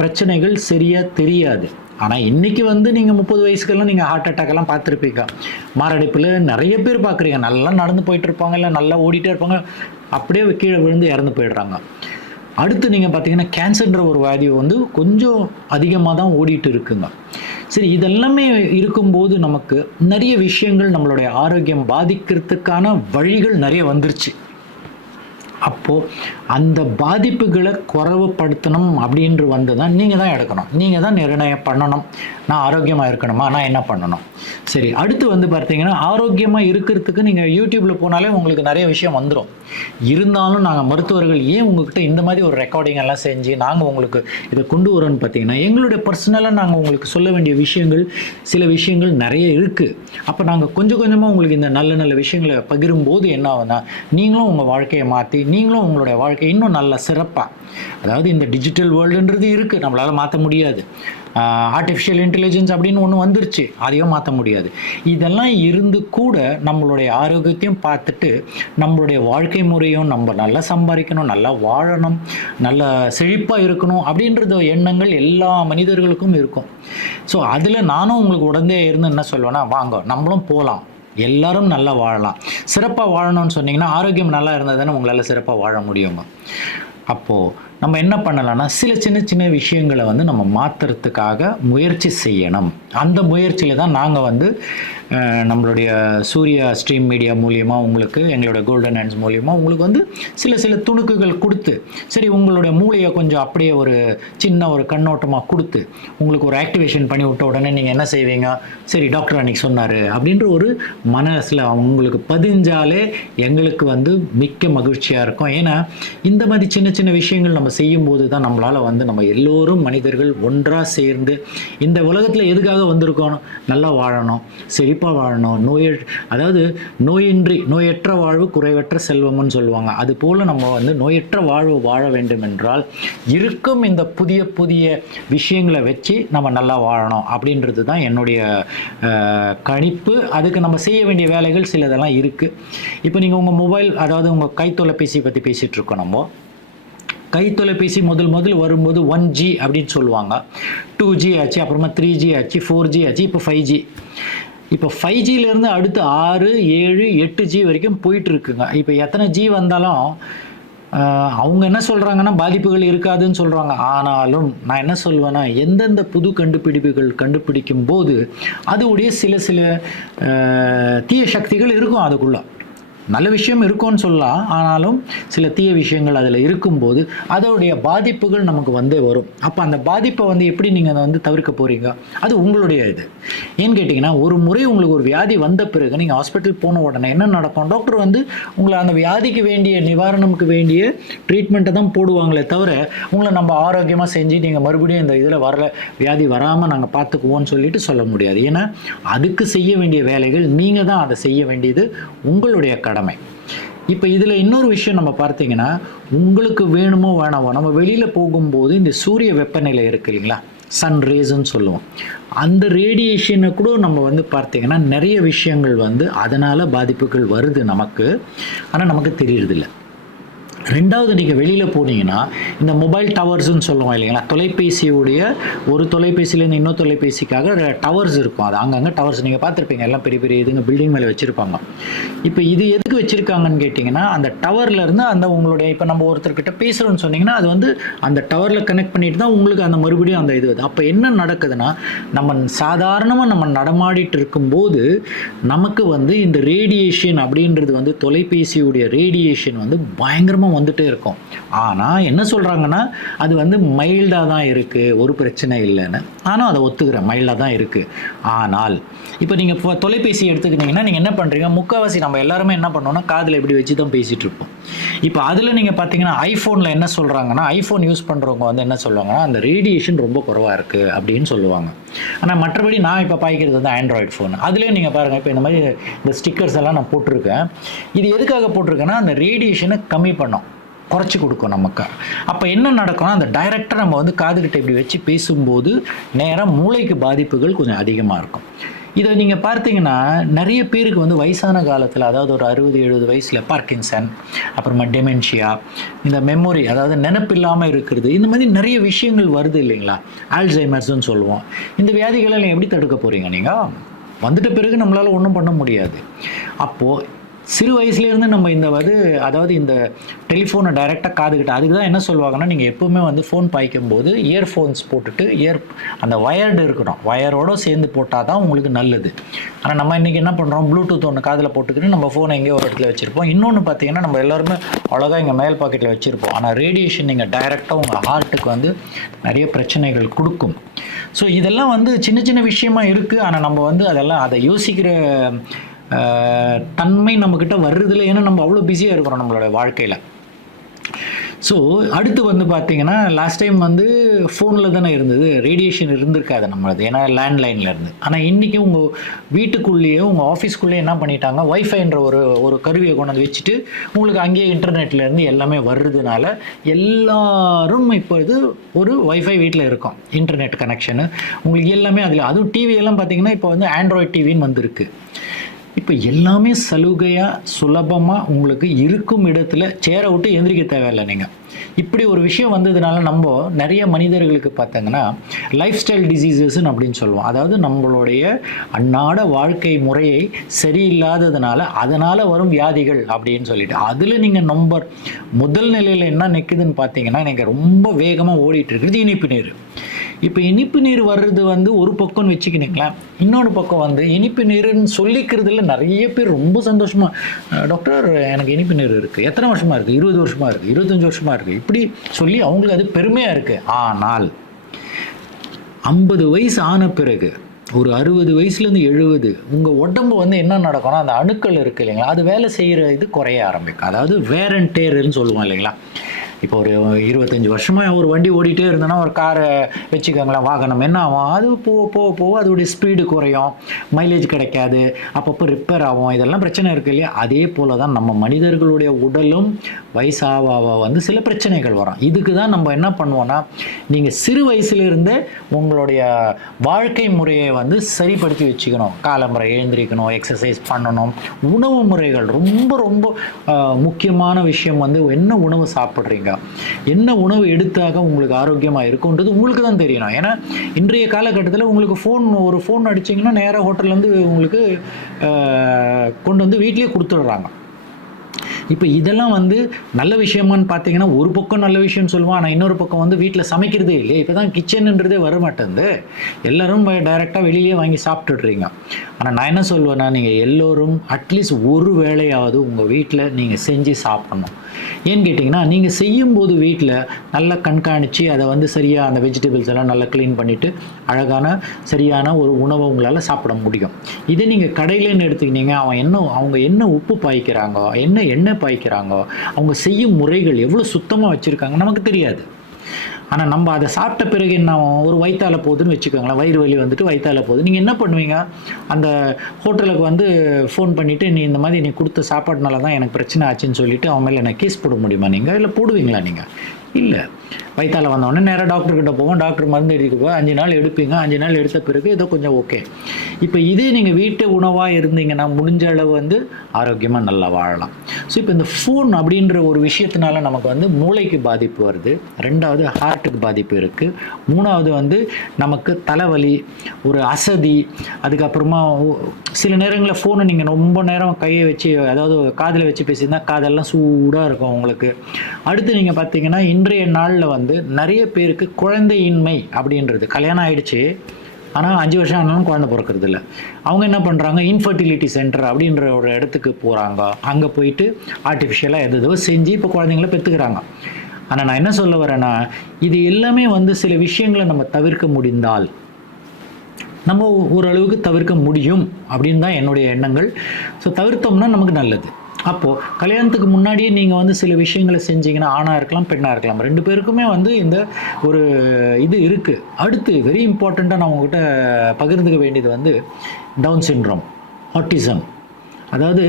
பிரச்சனைகள் சரியாக தெரியாது. ஆனால் இன்றைக்கி வந்து நீங்கள் 30 வயசுக்கெல்லாம் நீங்கள் ஹார்ட் அட்டாக்கெல்லாம் பார்த்துருப்பீங்க, மாரடைப்பில் நிறைய பேர் பார்க்குறீங்க. நல்லா நடந்து போயிட்டு இருப்பாங்க, இல்லை நல்லா ஓடிட்டே இருப்பாங்க, அப்படியே கீழே விழுந்து இறந்து போயிடுறாங்க. அடுத்து நீங்கள் பார்த்தீங்கன்னா கேன்சர்ன்ற ஒரு வியாதி வந்து கொஞ்சம் அதிகமாக தான் ஓடிட்டு இருக்குங்க. சரி, இதெல்லாமே இருக்கும்போது நமக்கு நிறைய விஷயங்கள் நம்மளுடைய ஆரோக்கியம் பாதிக்கிறதுக்கான வழிகள் நிறைய வந்துருச்சு. அப்போது அந்த பாதிப்புகளை குறைவுபடுத்தணும் அப்படின்று வந்து தான் நீங்கள் தான் எடுக்கணும், நீங்கள் தான் நிர்ணயம் பண்ணணும். நான் ஆரோக்கியமாக இருக்கணுமா, நான் என்ன பண்ணணும்? சரி, அடுத்து வந்து பார்த்தீங்கன்னா ஆரோக்கியமாக இருக்கிறதுக்கு நீங்கள் யூடியூப்பில் போனாலே உங்களுக்கு நிறைய விஷயம் வந்துடும். இருந்தாலும் நாங்கள் மருத்துவர்கள் ஏன் உங்கள்கிட்ட இந்த மாதிரி ஒரு ரெக்கார்டிங் எல்லாம் செஞ்சு நாங்கள் உங்களுக்கு இதை கொண்டு வரோன்னு பார்த்தீங்கன்னா, எங்களுடைய பர்சனலாக நாங்கள் உங்களுக்கு சொல்ல வேண்டிய விஷயங்கள், சில விஷயங்கள் நிறைய இருக்குது. அப்போ நாங்கள் கொஞ்சம் கொஞ்சமாக உங்களுக்கு இந்த நல்ல நல்ல விஷயங்களை பகிரும்போது என்ன ஆகுதுன்னா, நீங்களும் உங்கள் வாழ்க்கையை மாற்றி நீங்களும் உங்களுடைய வாழ்க்கை இன்னும் நல்ல சிறப்பாக, அதாவது இந்த டிஜிட்டல் வேர்ல்டுன்றது இருக்குது, நம்மளால் மாற்ற முடியாது. ஆர்டிஃபிஷியல் இன்டெலிஜென்ஸ் அப்படின்னு ஒன்று வந்துருச்சு, அதையும் மாற்ற முடியாது. இதெல்லாம் இருந்து கூட நம்மளுடைய ஆரோக்கியத்தையும் பார்த்துட்டு நம்மளுடைய வாழ்க்கை முறையும், நம்ம நல்லா சம்பாதிக்கணும், நல்லா வாழணும், நல்லா செழிப்பாக இருக்கணும் அப்படின்றது எண்ணங்கள் எல்லா மனிதர்களுக்கும் இருக்கும். ஸோ அதில் நானும் உங்களுக்கு உடனே இருந்து என்ன சொல்லுவேன்னா, வாங்க நம்மளும் போகலாம், எல்லாரும் நல்லா வாழலாம். சிறப்பாக வாழணும்னு சொன்னீங்கன்னா ஆரோக்கியம் நல்லா இருந்தால் தானே உங்களால் சிறப்பாக வாழ முடியுங்க. அப்போது நம்ம என்ன பண்ணலாம்னா, சில சின்ன சின்ன விஷயங்களை வந்து நம்ம மாற்றுறதுக்காக முயற்சி செய்யணும். அந்த முயற்சியில் தான் நாங்கள் வந்து நம்மளுடைய சூர்யா ஸ்ட்ரீம் மீடியா மூலியமாக உங்களுக்கு, எங்களோட கோல்டன் ஹேண்ட்ஸ் மூலியமாக உங்களுக்கு வந்து சில துணுக்குகள் கொடுத்து, சரி உங்களுடைய மூளையை கொஞ்சம் அப்படியே ஒரு சின்ன ஒரு கண்ணோட்டமாக கொடுத்து உங்களுக்கு ஒரு ஆக்டிவேஷன் பண்ணி விட்ட உடனே நீங்கள் என்ன செய்வீங்க? சரி, டாக்டர் அன்றைக்கி சொன்னார் அப்படின்ற ஒரு மனசில் உங்களுக்கு பதிஞ்சாலே எங்களுக்கு வந்து மிக்க மகிழ்ச்சியாக இருக்கும். ஏன்னா இந்த மாதிரி சின்ன சின்ன விஷயங்கள் நம்ம செய்யும்போது தான் நம்மளால் வந்து நம்ம எல்லோரும் மனிதர்கள் ஒன்றாக சேர்ந்து இந்த உலகத்தில் எதுக்காக வந்திருக்கோம்? நல்லா வாழணும், செழிப்பாக வாழணும், அதாவது நோயற்ற வாழ்வு குறைவற்ற செல்வம்னு சொல்லுவாங்க. அது போல் நம்ம வந்து நோயற்ற வாழ்வு வாழ வேண்டும் என்றால் இருக்கும் இந்த புதிய புதிய விஷயங்களை வச்சு நம்ம நல்லா வாழணும் அப்படின்றது தான் என்னுடைய கணிப்பு. அதுக்கு நம்ம செய்ய வேண்டிய வேலைகள் சிலதெல்லாம் இருக்குது. இப்போ நீங்கள் உங்கள் மொபைல், அதாவது உங்கள் கைத்தொலைபேசி பற்றி பேசிகிட்டு இருக்கோம். நம்ம கைத்தொலைபேசி முதல் வரும்போது 1G அப்படின்னு சொல்லுவாங்க, 2G ஆச்சு, அப்புறமா 3G ஆச்சு, 4G ஆச்சு, இப்போ 5G. இப்போ 5Gலேருந்து அடுத்து 6, 7, 8G வரைக்கும் போயிட்டுருக்குங்க. இப்போ எத்தனை G வந்தாலும் அவங்க என்ன சொல்கிறாங்கன்னா பாதிப்புகள் இருக்காதுன்னு சொல்கிறாங்க. ஆனாலும் நான் என்ன சொல்வேன்னா, எந்தெந்த புது கண்டுபிடிப்புகள் கண்டுபிடிக்கும் போது அதுவுடைய சில தீய சக்திகள் இருக்கும். அதுக்குள்ளே நல்ல விஷயம் இருக்கும்னு சொல்லலாம், ஆனாலும் சில தீய விஷயங்கள் அதில் இருக்கும்போது அதோடைய பாதிப்புகள் நமக்கு வந்து வரும். அப்போ அந்த பாதிப்பை வந்து எப்படி நீங்கள் அதை வந்து தவிர்க்க போகிறீங்க? அது உங்களுடைய இது. ஏன்னு கேட்டிங்கன்னா, ஒரு முறை உங்களுக்கு ஒரு வியாதி வந்த பிறகு நீங்கள் ஹாஸ்பிட்டல் போன உடனே என்ன நடக்கும்? டாக்டர் வந்து உங்களை அந்த வியாதிக்கு வேண்டிய நிவாரணமுக்கு வேண்டிய ட்ரீட்மெண்ட்டை தான் போடுவாங்களே தவிர, உங்களை நம்ம ஆரோக்கியமாக செஞ்சு நீங்கள் மறுபடியும் இந்த இதில் வரல, வியாதி வராமல் நாங்கள் பார்த்துக்குவோன்னு சொல்லிட்டு சொல்ல முடியாது. ஏன்னா அதுக்கு செய்ய வேண்டிய வேலைகள் நீங்கள் தான் அதை செய்ய வேண்டியது உங்களுடைய கடமை. இப்போ இதில் இன்னொரு விஷயம் நம்ம பார்த்தீங்கன்னா, உங்களுக்கு வேணுமோ வேணாமோ, நம்ம வெளியில் போகும்போது இந்த சூரிய வெப்பநிலை இருக்கு இல்லைங்களா? சன் ரேஸ்ன்னு சொல்லுவோம். அந்த ரேடியேஷனை கூட நம்ம வந்து பார்த்தீங்கன்னா, நிறைய விஷயங்கள் வந்து அதனால் பாதிப்புகள் வருது நமக்கு. ஆனால் நமக்கு தெரியறதில்ல. 2வது நீங்க வெளியில போனீங்கன்னா, இந்த மொபைல் டவர்ஸ்ன்னு சொல்லுவோம் இல்லைங்களா? தொலைபேசியுடைய ஒரு தொலைபேசியிலேருந்து இன்னொரு தொலைபேசிக்காக டவர்ஸ் இருக்கும். அது அங்கங்க டவர்ஸ் நீங்க பார்த்துருப்பீங்க. எல்லாம் பெரிய பெரிய இதுங்க பில்டிங் மேல வச்சிருப்பாங்க. இப்ப இது எதுக்கு வச்சிருக்காங்கன்னு கேட்டீங்கன்னா, அந்த டவர்ல இருந்து அந்த உங்களுடைய இப்ப நம்ம ஒருத்தர்கிட்ட பேசுறோம்னு சொன்னீங்கன்னா, அது வந்து அந்த டவர்ல கனெக்ட் பண்ணிட்டு தான் உங்களுக்கு அந்த மறுபடியும் அந்த இது வருது. அப்ப என்ன நடக்குதுன்னா, நம்ம சாதாரணமா நம்ம நடமாடிட்டு இருக்கும்போது, நமக்கு வந்து இந்த ரேடியேஷன் அப்படின்றது வந்து தொலைபேசியுடைய ரேடியேஷன் வந்து பயங்கரமா வந்துட்டே இருக்கும். ஆனா என்ன சொல்றாங்கன்னா, அது வந்து மைல்டா தான் இருக்கு. ஒரு பிரச்சனை இல்லன்னு. நானும் அத ஒத்துக்கிறேன். மைல்டா தான் இருக்கு. ஆனால் இப்ப நீங்க தொலைபேசி எடுத்துக்கிட்டீங்கன்னா, நீங்க என்ன பண்றீங்க? முக்காவாசி நம்ம எல்லாருமே என்ன பண்ணுவோம்னா, காதுல இப்படி வச்சு தான் பேசிட்டு இருப்போம். இப்ப அதுல நீங்க பார்த்தீங்கன்னா, ஐஃபோன்ல என்ன சொல்றாங்கன்னா, ஐஃபோன் யூஸ் பண்றவங்க வந்து என்ன சொல்லுவாங்கன்னா, அந்த ரேடியேஷன் ரொம்ப குறைவா இருக்கு அப்படின்னு சொல்லுவாங்க. ஆனா மற்றபடி நான் இப்ப பாய்க்கிறது வந்து ஆண்ட்ராய்டு ஃபோன். அதுலயும் நீங்க பாருங்க, இப்ப இந்த மாதிரி இந்த ஸ்டிக்கர்ஸ் எல்லாம் நான் போட்டிருக்கேன். இது எதுக்காக போட்டிருக்கேன்னா, அந்த ரேடியேஷனை கம்மி பண்ணும். குறைச்சி கொடுக்கும் நமக்கு. அப்போ என்ன நடக்கும்னா, அந்த டைரக்டாக நம்ம வந்து காதுகிட்ட இப்படி வச்சு பேசும்போது நேராக மூளைக்கு பாதிப்புகள் கொஞ்சம் அதிகமாக இருக்கும். இதை நீங்கள் பார்த்தீங்கன்னா, நிறைய பேருக்கு வந்து வயசான காலத்தில், அதாவது ஒரு 60-70 வயசில் பார்க்கின்சன், அப்புறமா டெமென்ஷியா, இந்த மெமரி, அதாவது நினைப்பு இல்லாமல் இருக்கிறது, இந்த மாதிரி நிறைய விஷயங்கள் வருது இல்லைங்களா? ஆல்சைமர்ஸ்ன்னு சொல்லுவோம். இந்த வியாதிகளெல்லாம் எப்படி தடுக்க போகிறீங்க நீங்கள்? வந்துட்ட பிறகு நம்மளால் ஒன்றும் பண்ண முடியாது. அப்போது சிறு வயசுலேருந்து நம்ம இந்த அதாவது இந்த டெலிஃபோனை டைரெக்டாக காதுகிட்ட, அதுக்கு தான் என்ன சொல்லுவாங்கன்னா, நீங்கள் எப்போவுமே வந்து ஃபோன் பாய்க்கும்போது இயர்ஃபோன்ஸ் போட்டுட்டு அந்த வயர்டு இருக்கணும், வயரோடு சேர்ந்து போட்டால் தான் உங்களுக்கு நல்லது. ஆனால் நம்ம இன்றைக்கி என்ன பண்ணுறோம், ப்ளூடூத் ஒன்று காதில் போட்டுக்கிட்டு நம்ம ஃபோனை எங்கேயோ ஒரு இடத்துல வச்சுருப்போம். இன்னொன்று பார்த்தீங்கன்னா, நம்ம எல்லாருமே அழகாக இங்கே மேல் பாக்கெட்டில் வச்சுருப்போம். ஆனால் ரேடியேஷன் நீங்கள் டைரெக்டாக உங்கள் ஹார்ட்டுக்கு வந்து நிறைய பிரச்சனைகள் கொடுக்கும். ஸோ இதெல்லாம் வந்து சின்ன சின்ன விஷயமா இருக்குது. ஆனால் நம்ம வந்து அதை யோசிக்கிற தன்மை நம்மக்கிட்ட வர்றதில்லை. ஏன்னா நம்ம அவ்வளோ பிஸியாக இருக்கிறோம் நம்மளோட வாழ்க்கையில். ஸோ அடுத்து வந்து பார்த்தீங்கன்னா, லாஸ்ட் டைம் வந்து ஃபோனில் தானே இருந்தது, ரேடியேஷன் இருந்திருக்காது நம்மளது, ஏன்னா லேண்ட்லைனில் இருந்து. ஆனால் இன்றைக்கி உங்கள் வீட்டுக்குள்ளேயே உங்கள் ஆஃபீஸ்க்குள்ளேயே என்ன பண்ணிட்டாங்க, வைஃபைன்ற ஒரு கருவியை கொண்டு வந்து வச்சுட்டு உங்களுக்கு அங்கேயே இன்டர்நெட்லேருந்து எல்லாமே வர்றதுனால எல்லாரும் இப்போ இது ஒரு வைஃபை வீட்டில் இருக்கும், இன்டர்நெட் கனெக்ஷனு உங்களுக்கு எல்லாமே அதில். அதுவும் டிவி எல்லாம் பார்த்தீங்கன்னா இப்போ வந்து ஆண்ட்ராய்டு டிவின்னு வந்திருக்கு. இப்போ எல்லாமே சலுகையாக சுலபமாக உங்களுக்கு இருக்கும் இடத்துல சேரை விட்டு எந்திரிக்க தேவையில்லை. நீங்கள் இப்படி ஒரு விஷயம் வந்ததுனால நம்ம நிறைய மனிதர்களுக்கு பார்த்தீங்கன்னா லைஃப் ஸ்டைல் டிசீசஸ்ன்னு அப்படின்னு சொல்லுவோம். அதாவது நம்மளுடைய அன்றாட வாழ்க்கை முறையை சரியில்லாததுனால அதனால் வரும் வியாதிகள் அப்படின்னு சொல்லிட்டு, அதில் நீங்கள் முதல் நிலையில் என்ன நிற்குதுன்னு பார்த்தீங்கன்னா, எனக்கு ரொம்ப வேகமாக ஓடிட்டு இருக்குது இனிப்பு நீர். இப்போ இனிப்பு நீர் வர்றது வந்து ஒரு பக்கம்னு வச்சுக்கினீங்களா, இன்னொரு பக்கம் வந்து இனிப்பு நீருன்னு சொல்லிக்கிறதுல நிறைய பேர் ரொம்ப சந்தோஷமா, டாக்டர் எனக்கு இனிப்பு நீர் இருக்குது, எத்தனை வருஷமா இருக்குது, 20 வருஷமா இருக்குது, 25 வருஷமா இருக்குது, இப்படி சொல்லி அவங்களுக்கு அது பெருமையாக இருக்குது. ஆனால் 50 வயசு ஆன பிறகு ஒரு 60 வயசுலேருந்து 70 உங்கள் உடம்பு வந்து என்ன நடக்கும்னா, அந்த அணுக்கள் இருக்குது இல்லைங்களா, அது வேலை செய்கிற இது குறைய ஆரம்பிக்கும். அதாவது வேர் அண்ட் டேர்ன்னு சொல்லுவோம் இல்லைங்களா. இப்போ ஒரு 25 வருஷமாக ஒரு வண்டி ஓடிட்டே இருந்தோன்னா, ஒரு காரை வச்சுக்கோங்களேன், வாகனம் என்ன ஆகும், அது போக அதோடைய ஸ்பீடு குறையும், மைலேஜ் கிடைக்காது, அப்பப்போ ரிப்பேர் ஆகும், இதெல்லாம் பிரச்சனை இருக்குது இல்லையா. அதே போல் தான் நம்ம மனிதர்களுடைய உடலும் வயசாக வந்து சில பிரச்சனைகள் வரும். இதுக்கு தான் நம்ம என்ன பண்ணுவோன்னா, நீங்கள் சிறு வயசுலேருந்தே உங்களுடைய வாழ்க்கை முறையை வந்து சரிப்படுத்தி வச்சுக்கணும். காலம்பரை எழுந்திரிக்கணும், எக்ஸசைஸ் பண்ணணும், உணவு முறைகள் ரொம்ப ரொம்ப முக்கியமான விஷயம். வந்து என்ன உணவு சாப்பிட்றீங்க, என்ன உணவு எடுத்தாக உங்களுக்கு ஆரோக்கியமாக இருக்கும்ன்றது உங்களுக்கு தான் தெரியணும். ஏன்னா இன்றைய காலகட்டத்தில் உங்களுக்கு ஒரு ஃபோன் அடிச்சிங்கன்னா நேராக ஹோட்டல்லேருந்து உங்களுக்கு கொண்டு வந்து வீட்லேயே கொடுத்துட்றாங்க. இப்போ இதெல்லாம் வந்து நல்ல விஷயமானு பார்த்தீங்கன்னா, ஒரு பக்கம் நல்ல விஷயம்னு சொல்லுவான், ஆனால் இன்னொரு பக்கம் வந்து வீட்டில் சமைக்கிறதே இல்லையே. இப்போ தான் கிச்சனுன்றதே வர மாட்டேங்குது, எல்லோரும் டைரெக்டாக வெளியிலேயே வாங்கி சாப்பிட்டுட்றீங்க. ஆனால் நான் என்ன சொல்வேன்னா, நீங்கள் எல்லோரும் அட்லீஸ்ட் ஒரு வேளையாவது உங்கள் வீட்டில் நீங்கள் செஞ்சு சாப்பிடணும். ஏன்னு கேட்டிங்கன்னா, நீங்கள் செய்யும்போது வீட்டில் நல்லா கண்காணித்து அதை வந்து சரியாக அந்த வெஜிடபிள்ஸ் எல்லாம் நல்லா க்ளீன் பண்ணிவிட்டு அழகான சரியான ஒரு உணவை உங்களால் சாப்பிட முடியும். இதே நீங்கள் கடையிலேன்னு எடுத்துக்கிட்டீங்க, அவங்க என்ன உப்பு பாய்க்கிறாங்க, என்ன எண்ணெய் பாய்க்கிறாங்க, அவங்க செய்யும் முறைகள் எவ்வளோ சுத்தமாக வச்சுருக்காங்க நமக்கு தெரியாது. ஆனால் நம்ம அதை சாப்பிட்ட பிறகு என்ன ஒரு வயிற்றால போகுதுன்னு வச்சுக்கோங்களேன், வயிறு வலி வந்துட்டு வயிற்றால போகுது. நீங்கள் என்ன பண்ணுவீங்க? அந்த ஹோட்டலுக்கு வந்து ஃபோன் பண்ணிவிட்டு, நீ இந்த மாதிரி நீ கொடுத்த சாப்பாடுனால தான் எனக்கு பிரச்சனை ஆச்சுன்னு சொல்லிவிட்டு அவன் மேலே என்ன கேஸ் போட முடியுமா நீங்கள்? இல்லை போடுவீங்களா நீங்கள்? இல்லை. வயிற்றால வந்தோடனே நேராக டாக்டர்கிட்ட போவோம், டாக்டர் மருந்து எழுதிட்டு போவோம், 5 நாள் எடுப்பீங்க, 5 நாள் எடுத்த பிறகு ஏதோ கொஞ்சம் ஓகே. இப்போ இதே நீங்கள் வீட்டு உணவாக இருந்தீங்கன்னா முடிஞ்ச அளவு வந்து ஆரோக்கியமாக நல்லா வாழலாம். ஸோ இப்போ இந்த ஃபோன் அப்படின்ற ஒரு விஷயத்தினால நமக்கு வந்து மூளைக்கு பாதிப்பு வருது, 2வது ஹார்ட்டுக்கு பாதிப்பு இருக்குது, 3வது வந்து நமக்கு தலைவலி, ஒரு அசதி, அதுக்கப்புறமா சில நேரங்களில் ஃபோனை நீங்கள் ரொம்ப நேரம் கையை வச்சு, அதாவது காதில் வச்சு பேசியிருந்தா காதெல்லாம் சூடாக இருக்கும் உங்களுக்கு. அடுத்து நீங்கள் பார்த்தீங்கன்னா இன்றைய நாளில் வந்து நிறைய பேருக்கு குழந்தையின்மை அப்படின்றது, கல்யாணம் ஆயிடுச்சு ஆனால் 5 வருஷம் ஆனாலும் குழந்தை பிறக்கிறது இல்லை. அவங்க என்ன பண்ணுறாங்க, இன்ஃபர்டிலிட்டி சென்டர் அப்படின்ற ஒரு இடத்துக்கு போகிறாங்க, அங்கே போயிட்டு ஆர்டிஃபிஷியலாக எதோ செஞ்சு இப்போ குழந்தைங்கள பெற்றுக்கிறாங்க. ஆனால் நான் என்ன சொல்ல வரேன்னா, இது எல்லாமே வந்து சில விஷயங்களை நம்ம தவிர்க்க முடிந்தால் நம்ம ஓரளவுக்கு தவிர்க்க முடியும் அப்படின்னு தான் என்னுடைய எண்ணங்கள். ஸோ தவிர்த்தோம்னா நமக்கு நல்லது. அப்போது கல்யாணத்துக்கு முன்னாடியே நீங்கள் வந்து சில விஷயங்களை செஞ்சீங்கன்னா, ஆணாக இருக்கலாம் பெண்ணாக இருக்கலாம், 2 பேருக்குமே வந்து இந்த ஒரு இது இருக்குது. அடுத்து வெரி இம்பார்ட்டண்ட்டாக நான் உங்கள்கிட்ட பகிர்ந்துக்க வேண்டியது வந்து டவுன் சிண்ட்ரோம், ஆட்டிசம். அதாவது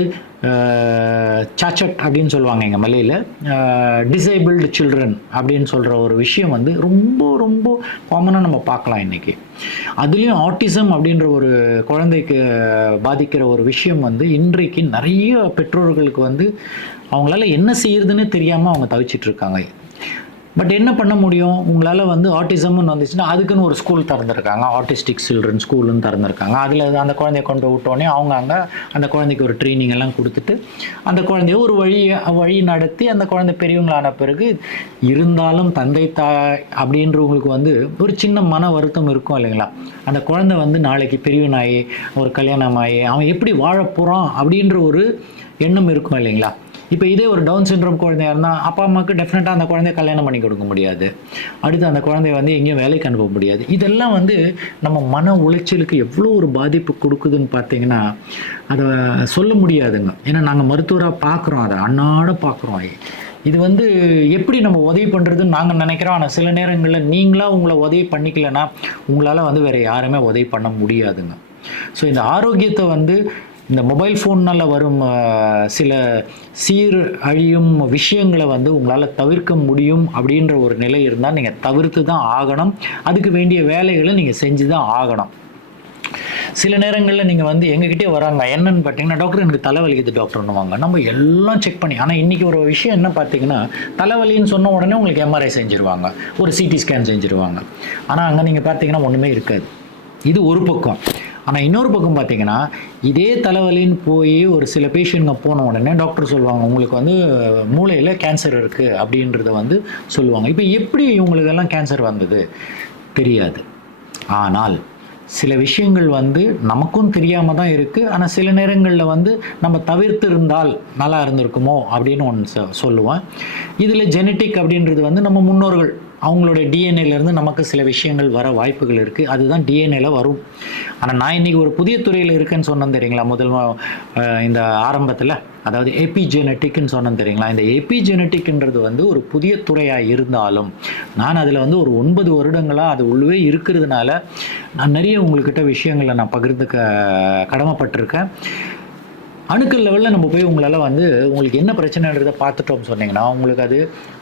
சாச்சட் அப்படின்னு சொல்லுவாங்க எங்கள் மலையில், டிசேபிள்டு சில்ட்ரன் அப்படின்னு சொல்கிற ஒரு விஷயம் வந்து ரொம்ப ரொம்ப காமனாக நம்ம பார்க்கலாம் இன்றைக்கி. அதுலேயும் ஆட்டிசம் அப்படின்ற ஒரு குழந்தைக்கு பாதிக்கிற ஒரு விஷயம் வந்து இன்றைக்கு நிறைய பெற்றோர்களுக்கு வந்து அவங்களால என்ன செய்யறதுன்னு தெரியாமல் அவங்க தவிச்சிட்ருக்காங்க. பட் என்ன பண்ண முடியும், உங்களால் வந்து ஆட்டிசம்னு வந்துச்சுன்னா அதுக்குன்னு ஒரு ஸ்கூல் திறந்துருக்காங்க, ஆட்டிஸ்டிக் சில்ட்ரன் ஸ்கூலுன்னு திறந்துருக்காங்க. அதில் அந்த குழந்தைய கொண்டு விட்டோடனே அவங்க அங்கே அந்த குழந்தைக்கு ஒரு ட்ரைனிங் எல்லாம் கொடுத்துட்டு அந்த குழந்தைய ஒரு வழி நடத்தி அந்த குழந்தை பெரியவங்களான பிறகு இருந்தாலும் தந்தை தாய் அப்படின்றவங்களுக்கு வந்து ஒரு சின்ன மன வருத்தம் இருக்கும் இல்லைங்களா. அந்த குழந்தை வந்து நாளைக்கு பெரியவனாகி ஒரு கல்யாணமாகி அவன் எப்படி வாழ போகிறான் அப்படின்ற ஒரு எண்ணம் இருக்கும் இல்லைங்களா. இப்போ இதே ஒரு டவுன் சிண்ட்ரோம் குழந்தையா இருந்தால் அப்பா அம்மாவுக்கு டெஃபினட்டாக அந்த குழந்தைய கல்யாணம் பண்ணி கொடுக்க முடியாது, அடுத்து அந்த குழந்தைய வந்து எங்கேயும் வேலைக்கு அனுப்ப முடியாது. இதெல்லாம் வந்து நம்ம மன உளைச்சலுக்கு எவ்வளோ ஒரு பாதிப்பு கொடுக்குதுன்னு பார்த்தீங்கன்னா அதை சொல்ல முடியாதுங்க. ஏன்னா நாங்கள் மருத்துவராக பார்க்குறோம், அதை அன்னாட பார்க்குறோம். இது வந்து எப்படி நம்ம உதவி பண்ணுறதுன்னு நாங்கள் நினைக்கிறோம். ஆனால் சில நேரங்களில் நீங்களாக உங்களை உதவி பண்ணிக்கலைன்னா உங்களால் வந்து வேறு யாருமே உதவி பண்ண முடியாதுங்க. ஸோ இந்த ஆரோக்கியத்தை வந்து இந்த மொபைல் ஃபோன்னால் வரும் சில அழியும் விஷயங்களை வந்து உங்களால் தவிர்க்க முடியும் அப்படின்ற ஒரு நிலை இருந்தால் நீங்கள் தவிர்த்து தான் ஆகணும். அதுக்கு வேண்டிய வேலைகளை நீங்கள் செஞ்சு தான் ஆகணும். சில நேரங்களில் நீங்கள் வந்து எங்ககிட்டே வராங்க, என்னன்னு பார்த்தீங்கன்னா டாக்டர் எனக்கு தலைவலிக்குது டாக்டர்னுவாங்க. நம்ம எல்லாம் செக் பண்ணி, ஆனால் இன்றைக்கி ஒரு விஷயம் என்ன பார்த்தீங்கன்னா, தலைவலின்னு சொன்ன உடனே உங்களுக்கு எம்ஆர்ஐ செஞ்சுருவாங்க, ஒரு சிடி ஸ்கேன் செஞ்சுருவாங்க. ஆனால் அங்கே நீங்கள் பார்த்தீங்கன்னா ஒன்றுமே இருக்காது. இது ஒரு பக்கம். ஆனால் இன்னொரு பக்கம் பார்த்தீங்கன்னா இதே தலைவலின்னு போய் ஒரு சில பேஷண்ட்ங்க போன உடனே டாக்டர் சொல்லுவாங்க உங்களுக்கு வந்து மூளையில் கேன்சர் இருக்குது அப்படின்றத வந்து சொல்லுவாங்க. இப்போ எப்படி இவங்களுக்கெல்லாம் கேன்சர் வந்தது தெரியாது. ஆனால் சில விஷயங்கள் வந்து நமக்கும் தெரியாமல் தான் இருக்குது. ஆனால் சில நேரங்களில் வந்து நம்ம தவிர்த்து இருந்தால் நல்லா இருந்திருக்குமோ அப்படின்னு ஒன்று சொல்லுவேன். இதில் ஜெனட்டிக் அப்படின்றது வந்து நம்ம முன்னோர்கள் அவங்களோட டிஎன்ஏலேருந்து நமக்கு சில விஷயங்கள் வர வாய்ப்புகள் இருக்குது. அதுதான் டிஎன்ஏல வரும். ஆனால் நான் இன்றைக்கி ஒரு புதிய துறையில் இருக்கேன்னு சொன்னேன் தெரியுங்களா, இந்த ஆரம்பத்தில், அதாவது எபிஜெனட்டிக்னு சொன்னேன் தெரியுங்களா. இந்த எபிஜெனட்டிக்ன்றது வந்து ஒரு புதிய துறையாக இருந்தாலும் நான் அதில் வந்து ஒரு 9 வருடங்களாக அது உள்ளே இருக்கிறதுனால நான் நிறைய உங்கள்கிட்ட விஷயங்களை நான் பகிர்ந்துக்க கடமைப்பட்டிருக்கேன். அணுக்கள் லெவலில் நம்ம போய் உங்களால் வந்து உங்களுக்கு என்ன பிரச்சனைன்றதை பார்த்துட்டோம்னு சொன்னீங்கன்னா உங்களுக்கு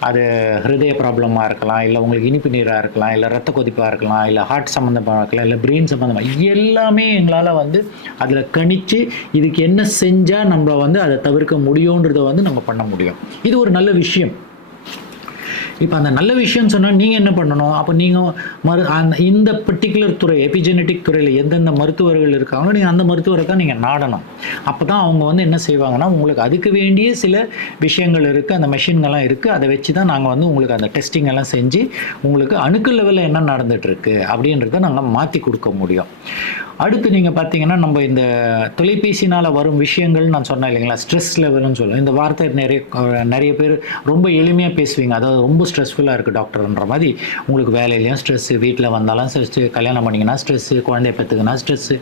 அது ஹிருதய ப்ராப்ளமாக இருக்கலாம், இல்லை உங்களுக்கு இனிப்பு நீராக இருக்கலாம், இல்லை ரத்த கொதிப்பாக இருக்கலாம், இல்லை ஹார்ட் சம்மந்தமாக இருக்கலாம், இல்லை பிரெயின் சம்மந்தமாக, எல்லாமே எங்களால் வந்து அதில் கணித்து இதுக்கு என்ன செஞ்சால் நம்மளை வந்து அதை தவிர்க்க முடியுன்றதை வந்து நம்ம பண்ண முடியும். இது ஒரு நல்ல விஷயம். இப்போ அந்த நல்ல விஷயம்னு சொன்னால் நீங்கள் என்ன பண்ணணும், அப்போ நீங்கள் இந்த பர்டிகுலர் துறை எபிஜெனட்டிக் துறையில் எந்தெந்த மருத்துவர்கள் இருக்காங்களோ நீங்கள் அந்த மருத்துவரை தான் நீங்கள் நாடணும். அப்போ தான் அவங்க வந்து என்ன செய்வாங்கன்னா உங்களுக்கு அதுக்கு வேண்டிய சில விஷயங்கள் இருக்குது, அந்த மெஷின்கள்லாம் இருக்குது, அதை வச்சு தான் நாங்கள் வந்து உங்களுக்கு அந்த டெஸ்டிங் எல்லாம் செஞ்சு உங்களுக்கு அணுக்கள் லெவலில் என்ன நடந்துகிட்ருக்கு அப்படின்றத நாங்கள் மாற்றி கொடுக்க முடியும். அடுத்து நீங்கள் பார்த்தீங்கன்னா நம்ம இந்த தொலைபேசினால் வரும் விஷயங்கள் நான் சொன்னேன் இல்லைங்களா, ஸ்ட்ரெஸ் லெவல்னு சொல்லுவேன். இந்த வார்த்தை நிறைய பேர் ரொம்ப எளிமையாக பேசுவீங்க. அதாவது ரொம்ப ஸ்ட்ரெஸ்ஃபுல்லாக இருக்குது டாக்டர்ன்ற மாதிரி. உங்களுக்கு வேலையிலையும் ஸ்ட்ரெஸ்ஸு, வீட்டில் வந்தாலும் ஸ்ட்ரெஸ்ஸு, கல்யாணம் பண்ணிங்கன்னா ஸ்ட்ரெஸ்ஸு, குழந்தைய பெற்றுக்குன்னா ஸ்ட்ரெஸ்ஸு,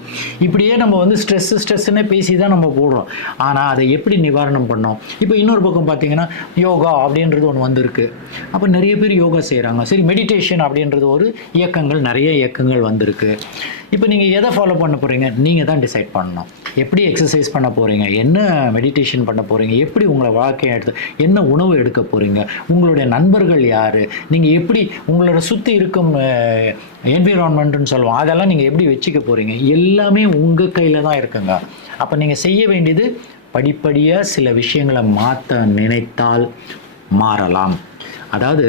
இப்படியே நம்ம வந்து ஸ்ட்ரெஸ்ஸுன்னே பேசி தான் நம்ம போடுறோம். ஆனால் அதை எப்படி நிவாரணம் பண்ணோம்? இப்போ இன்னொரு பக்கம் பார்த்தீங்கன்னா யோகா அப்படின்றது ஒன்று வந்திருக்கு. அப்போ நிறைய பேர் யோகா செய்கிறாங்க. சரி, மெடிடேஷன் அப்படின்றது ஒரு இயக்கங்கள், நிறைய இயக்கங்கள் வந்திருக்கு. இப்போ நீங்கள் எதை ஃபாலோ பண்ண போகிறீங்க? நீங்கள் தான் டிசைட் பண்ணணும். எப்படி எக்ஸசைஸ் பண்ண போகிறீங்க, என்ன மெடிடேஷன் பண்ண போகிறீங்க, எப்படி உங்களை வாழ்க்கையை எடுத்து என்ன உணவு எடுக்க போகிறீங்க, உங்களுடைய நண்பர்கள் யார், நீங்கள் எப்படி உங்களோட சுற்றி இருக்கும் என்விரான்மெண்ட்டுன்னு சொல்லுவோம், அதெல்லாம் நீங்கள் எப்படி வச்சுக்க போகிறீங்க, எல்லாமே உங்கள் கையில் தான் இருக்குங்க. அப்போ நீங்கள் செய்ய வேண்டியது படிப்படியாக சில விஷயங்களை மாற்ற நினைத்தால் மாறலாம். அதாவது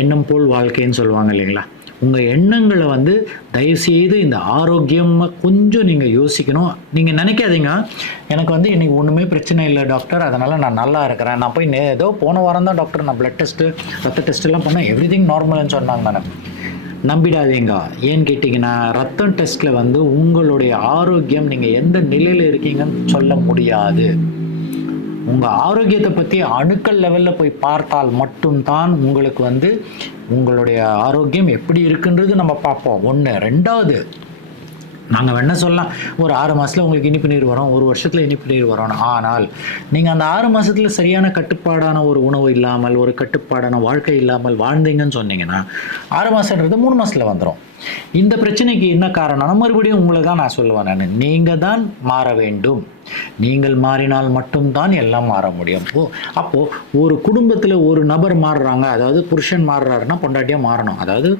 எண்ணம் போல் வாழ்க்கைன்னு சொல்லுவாங்க இல்லைங்களா. உங்கள் எண்ணங்களை வந்து தயவுசெய்து இந்த ஆரோக்கியமாக கொஞ்சம் நீங்கள் யோசிக்கணும். நீங்கள் நினைக்காதீங்க எனக்கு வந்து இன்றைக்கி ஒன்றுமே பிரச்சனை இல்லை டாக்டர், அதனால் நான் நல்லா இருக்கிறேன், நான் போய் ஏதோ போன வாரம் தான் டாக்டர் நான் பிளட் டெஸ்ட்டு ரத்த டெஸ்ட்டெல்லாம் பண்ணேன், எவ்ரிதிங் நார்மல்னு சொன்னாங்க. நான் நம்பிடாதீங்க. ஏன்னு கேட்டிங்கன்னா ரத்தம் டெஸ்ட்டில் வந்து உங்களுடைய ஆரோக்கியம் நீங்கள் எந்த நிலையில் இருக்கீங்கன்னு சொல்ல முடியாது. உங்கள் ஆரோக்கியத்தை பற்றி அணுக்கள் லெவலில் போய் பார்த்தால் மட்டும்தான் உங்களுக்கு வந்து உங்களுடைய ஆரோக்கியம் எப்படி இருக்குன்றது நம்ம பார்ப்போம். ஒன்று. ரெண்டாவது, நாங்கள் வேணா சொல்லலாம் ஒரு 6 மாதத்தில் உங்களுக்கு இனிப்பு நீர் வரும், ஒரு வருஷத்தில் இனிப்பு நீர் வரும். ஆனால் நீங்கள் அந்த 6 மாதத்தில் சரியான கட்டுப்பாடான ஒரு உணவு இல்லாமல், ஒரு கட்டுப்பாடான வாழ்க்கை இல்லாமல் வாழ்ந்தீங்கன்னு சொன்னீங்கன்னா 6 மாதன்றது 3 மாதத்தில் வந்துடும். இந்த பிரச்சனைக்கு என்ன காரணம்னா மறுபடியும் உங்களை தான் நான் சொல்லுவேன். நீங்கள் தான் மாற வேண்டும். நீங்கள் மாறினால் மட்டும்தான் எல்லாம் மாற முடியும். அப்போது ஒரு குடும்பத்தில் ஒரு நபர் மாறுறாங்க, அதாவது புருஷன் மாறுறாருன்னா பொண்டாட்டியாக மாறணும். அதாவது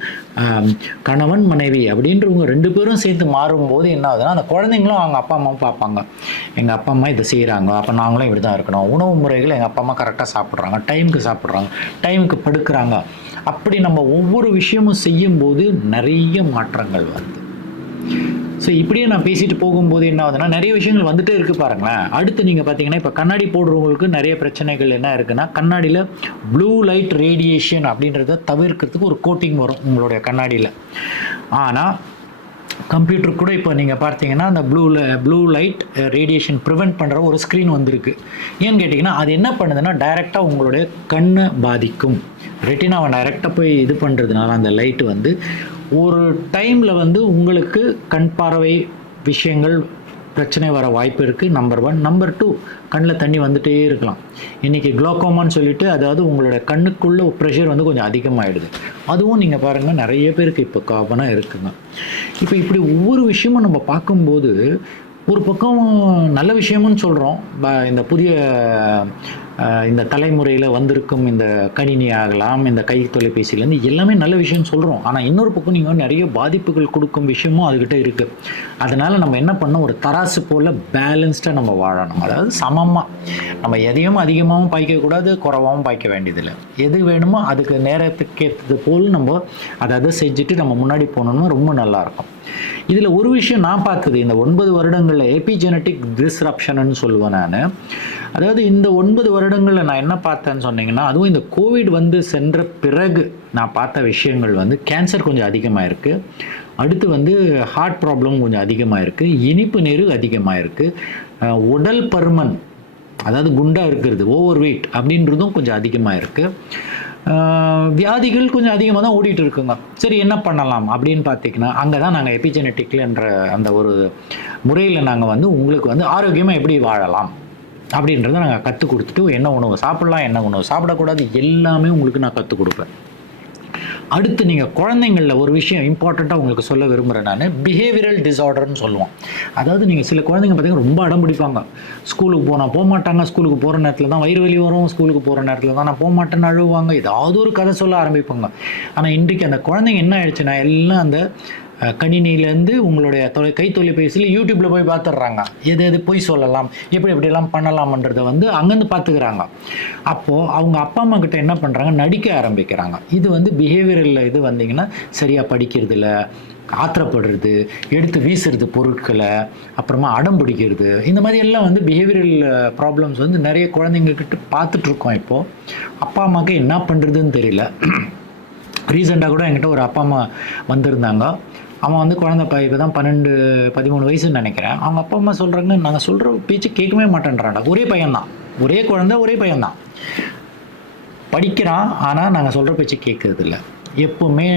கணவன் மனைவி அப்படின்றவங்க 2 பேரும் சேர்த்து மாறும்போது என்ன ஆகுதுன்னா அந்த குழந்தைங்களும் அவங்க அப்பா அம்மாவும் பார்ப்பாங்க. எங்கள் அப்பா அம்மா இதை செய்கிறாங்க, அப்போ நாங்களும் இப்படி தான் இருக்கணும். உணவு முறைகள் எங்கள் அப்பா அம்மா கரெக்டாக சாப்பிட்றாங்க, டைமுக்கு சாப்பிட்றாங்க, டைமுக்கு படுக்கிறாங்க. அப்படி நம்ம ஒவ்வொரு விஷயமும் செய்யும்போது நிறைய மாற்றங்கள் வருது. ஸோ இப்படியே நான் பேசிட்டு போகும்போது என்ன ஆகுதுன்னா நிறைய விஷயங்கள் வந்துட்டே இருக்குது பாருங்களேன். அடுத்து நீங்கள் பார்த்தீங்கன்னா இப்போ கண்ணாடி போடுறவங்களுக்கு நிறைய பிரச்சனைகள் என்ன இருக்குன்னா, கண்ணாடியில் ப்ளூ லைட் ரேடியேஷன் அப்படின்றத தவிர்க்கிறதுக்கு ஒரு கோட்டிங் வரும் உங்களுடைய கண்ணாடியில். ஆனால் கம்ப்யூட்டர் கூட இப்போ நீங்கள் பார்த்தீங்கன்னா அந்த ப்ளூ லைட் ரேடியேஷன் ப்ரிவெண்ட் பண்ணுற ஒரு ஸ்க்ரீன் வந்திருக்கு. ஏன்னு கேட்டிங்கன்னா அது என்ன பண்ணுதுன்னா டைரெக்டாக உங்களுடைய கண்ணை பாதிக்கும். ரெட்டினாவை டைரெக்டாக போய் இது பண்ணுறதுனால அந்த லைட்டு வந்து ஒரு டைமில் வந்து உங்களுக்கு கண் பார்வை விஷயங்கள் பிரச்சனை வர வாய்ப்பு இருக்குது. நம்பர் 1. நம்பர் 2, கண்ணில் தண்ணி வந்துகிட்டே இருக்கலாம். இன்றைக்கி குளோக்கோமான்னு சொல்லிட்டு, அதாவது உங்களோட கண்ணுக்குள்ளே ப்ரெஷர் வந்து கொஞ்சம் அதிகமாகிடுது. அதுவும் நீங்கள் பாருங்கள் நிறைய பேருக்கு இப்போ காமனாக இருக்குங்க. இப்போ இப்படி ஒவ்வொரு விஷயமும் நம்ம பார்க்கும்போது ஒரு பக்கம் நல்ல விஷயமும் சொல்கிறோம். இந்த புதிய இந்த தலைமுறையில் வந்திருக்கும் இந்த கணினி ஆகலாம், இந்த கை தொலைபேசியிலேருந்து எல்லாமே நல்ல விஷயம் சொல்கிறோம். ஆனால் இன்னொரு பக்கம் நீங்கள் நிறைய பாதிப்புகள் கொடுக்கும் விஷயமும் அதுக்கிட்ட இருக்குது. அதனால் நம்ம என்ன பண்ணோம், ஒரு தராசு போல் பேலன்ஸ்டாக நம்ம வாழணும். அதாவது சமமாக நம்ம எதையும் அதிகமாகவும் பாய்க்கக்கூடாது, குறைவாகவும் பாய்க்க வேண்டியதில்லை. எது வேணுமோ அதுக்கு நேரத்துக்கு ஏற்றது போல் நம்ம அதை செஞ்சுட்டு நம்ம முன்னாடி போனோம்னா ரொம்ப நல்லாயிருக்கும். இதில் ஒரு விஷயம் நான் பார்த்தது, இந்த 9 வருடங்களில் எபிஜெனட்டிக் டிஸ்ரப்ஷன்னு சொல்லுவேன் நான். அதாவது இந்த 9 வருடங்களில் நான் என்ன பார்த்தேன்னு சொன்னீங்கன்னா, அதுவும் இந்த கோவிட் வந்து சென்ற பிறகு நான் பார்த்த விஷயங்கள் வந்து கேன்சர் கொஞ்சம் அதிகமாக இருக்குது. அடுத்து வந்து ஹார்ட் ப்ராப்ளம் கொஞ்சம் அதிகமாக இருக்குது, இனிப்பு நீர் அதிகமாக இருக்குது, உடல் பருமன் அதாவது குண்டாக இருக்கிறது ஓவர் வெயிட் அப்படின்றதும் கொஞ்சம் அதிகமாக இருக்குது, வியாதிகள் கொஞ்சம் அதிகமாக தான் ஓடிட்டு இருக்குங்க. சரி என்ன பண்ணலாம் அப்படின்னு பார்த்தீங்கன்னா, அங்கே தான் நாங்கள் எபிஜெனட்டிக்ன்ற அந்த ஒரு முறையில் நாங்கள் வந்து உங்களுக்கு வந்து ஆரோக்கியமாக எப்படி வாழலாம் அப்படின்றத நாங்கள் கற்றுக் கொடுத்துட்டு, என்ன உணவு சாப்பிட்லாம், என்ன உணவு சாப்பிடக்கூடாது, எல்லாமே உங்களுக்கு நான் கற்றுக் கொடுப்பேன். அடுத்து நீங்கள் குழந்தைங்களில் ஒரு விஷயம் இம்பார்ட்டண்ட்டாக உங்களுக்கு சொல்ல விரும்புகிறேன். நான் பிஹேவியரல் டிஸார்டர்னு சொல்லுவோம். அதாவது நீங்கள் சில குழந்தைங்க பார்த்தீங்கன்னா ரொம்ப அடம் பிடிப்பாங்க. ஸ்கூலுக்கு போக மாட்டாங்க, ஸ்கூலுக்கு போகிற நேரத்தில் தான் வயிறு வலி வரும், ஸ்கூலுக்கு போகிற நேரத்தில் தான் நான் போக மாட்டேன்னு அழுவாங்க, ஏதாவது ஒரு கதை சொல்ல ஆரம்பிப்பாங்க. ஆனால் இன்றைக்கு அந்த குழந்தைங்க என்ன ஆயிடுச்சுன்னா எல்லாம் அந்த கணினியிலேருந்து உங்களுடைய கை தொலைபேசியில் யூடியூப்பில் போய் பார்த்துடுறாங்க. எது போய் சொல்லலாம், எப்படியெல்லாம் பண்ணலாம்ன்றதை வந்து அங்கேருந்து பார்த்துக்கிறாங்க. அப்போது அவங்க அப்பா அம்மா கிட்ட என்ன பண்ணுறாங்க, நடிக்க ஆரம்பிக்கிறாங்க. இது வந்து பிஹேவியரில் இது வந்தீங்கன்னா சரியாக படிக்கிறது இல்லை, ஆத்திரப்படுறது, எடுத்து வீசுறது பொருட்களை, அப்புறமா அடம் பிடிக்கிறது, இந்த மாதிரி எல்லாம் வந்து பிஹேவியரல் ப்ராப்ளம்ஸ் வந்து நிறைய குழந்தைங்கக்கிட்ட பார்த்துட்ருக்கோம். இப்போது அப்பா அம்மாவுக்கு என்ன பண்ணுறதுன்னு தெரியல. ரீசெண்டாக கூட என்கிட்ட ஒரு அப்பா அம்மா வந்திருந்தாங்க. அவன் வந்து குழந்தை இப்போ தான் 12 13 வயசுன்னு நினைக்கிறேன். அவங்க அப்பா அம்மா சொல்கிறாங்க, நாங்கள் சொல்கிற பேச்சு கேட்கவே மாட்டேன்றான்டா. ஒரே பையன்தான், ஒரே குழந்தை, ஒரே பையன்தான், படிக்கிறான். ஆனால் நாங்கள் சொல்கிற பேச்சு கேட்கறதில்ல. எப்போவுமே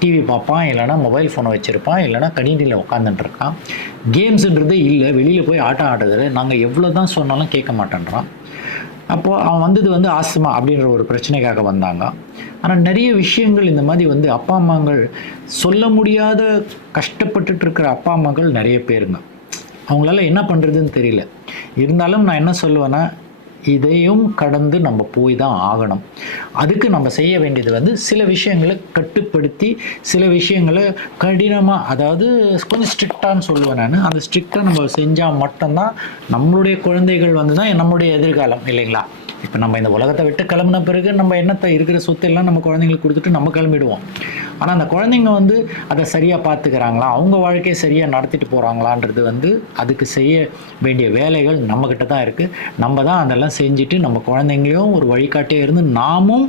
டிவி பார்ப்பான், இல்லைனா மொபைல் ஃபோனை வச்சுருப்பான், இல்லைனா கணினியில் உட்காந்துட்டுருக்கான். கேம்ஸுன்றது இல்லை, வெளியில் போய் ஆட்டம் ஆடுறது. நாங்கள் எவ்வளோ தான் சொன்னாலும் கேட்க மாட்டேன்றான். அப்போது அவன் வந்தது வந்து ஆஸ்துமா அப்படின்ற ஒரு பிரச்சனைக்காக வந்தாங்க. ஆனால் நிறைய விஷயங்கள் இந்த மாதிரி வந்து அப்பா அம்மாங்கள் சொல்ல முடியாத கஷ்டப்பட்டுட்டு இருக்கிற அப்பா அம்மாக்கள் நிறைய பேருங்க. அவங்களால என்ன பண்ணுறதுன்னு தெரியல. இருந்தாலும் நான் என்ன சொல்லுவேன்னா, இதையும் கடந்து நம்ம போய் தான் ஆகணும். அதுக்கு நம்ம செய்ய வேண்டியது வந்து சில விஷயங்களை கட்டுப்படுத்தி, சில விஷயங்களை கடினமாக, அதாவது கொஞ்சம் ஸ்ட்ரிக்டான்னு சொல்லுவேன் நான். அந்த ஸ்ட்ரிக்டாக நம்ம செஞ்சால் மட்டும்தான் நம்மளுடைய குழந்தைகள் வந்து தான் நம்மளுடைய எதிர்காலம், இல்லைங்களா? இப்போ நம்ம இந்த உலகத்தை விட்டு கிளம்புன பிறகு நம்ம என்னத்தை இருக்கிற சொத்தெல்லாம் நம்ம குழந்தைங்களுக்கு கொடுத்துட்டு நம்ம கிளம்பிடுவோம். ஆனால் அந்த குழந்தைங்க வந்து அதை சரியாக பார்த்துக்கிறாங்களா, அவங்க வாழ்க்கையை சரியாக நடத்திட்டு போகிறாங்களான்றது வந்து அதுக்கு செய்ய வேண்டிய வேலைகள் நம்மக்கிட்ட தான் இருக்குது. நம்ம தான் அதெல்லாம் செஞ்சுட்டு நம்ம குழந்தைங்களையும் ஒரு வழிகாட்டியாக இருந்து நாமும்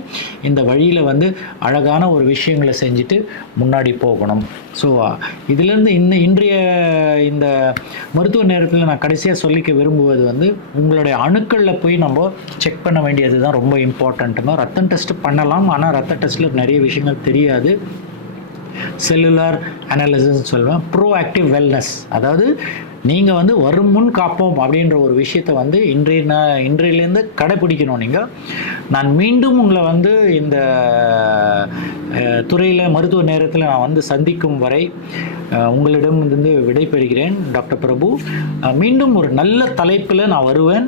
இந்த வழியில் வந்து அழகான ஒரு விஷயங்களை செஞ்சுட்டு முன்னாடி போகணும். ஸோ இதிலேருந்து இன்றைய இந்த மருத்துவ நேரத்தில் நான் கடைசியாக சொல்லிக்க விரும்புவது வந்து, உங்களுடைய அணுக்களில் போய் நம்ம செக் பண்ண வேண்டியது தான் ரொம்ப இம்பார்ட்டண்ட்டுங்க. ரத்தம் டெஸ்ட் பண்ணலாம், ஆனால் ரத்த டெஸ்ட்டில் நிறைய விஷயங்கள் தெரியாது. செல்லுலார் அனாலிசிஸ் சொல்லுவேன். ப்ரோஆக்டிவ் வெல்னஸ், அதாவது நீங்கள் வந்து வரும் முன் காப்போம் அப்படின்ற ஒரு விஷயத்தை வந்து இன்றையிலேருந்து கடைப்பிடிக்கணும் நீங்கள். நான் மீண்டும் உங்களை வந்து இந்த துறையில் மருத்துவ நேரத்தில் நான் வந்து சந்திக்கும் வரை உங்களிடம் இருந்து விடைபெறுகிறேன். டாக்டர் பிரபு. மீண்டும் ஒரு நல்ல தலைப்பில் நான் வருவேன்.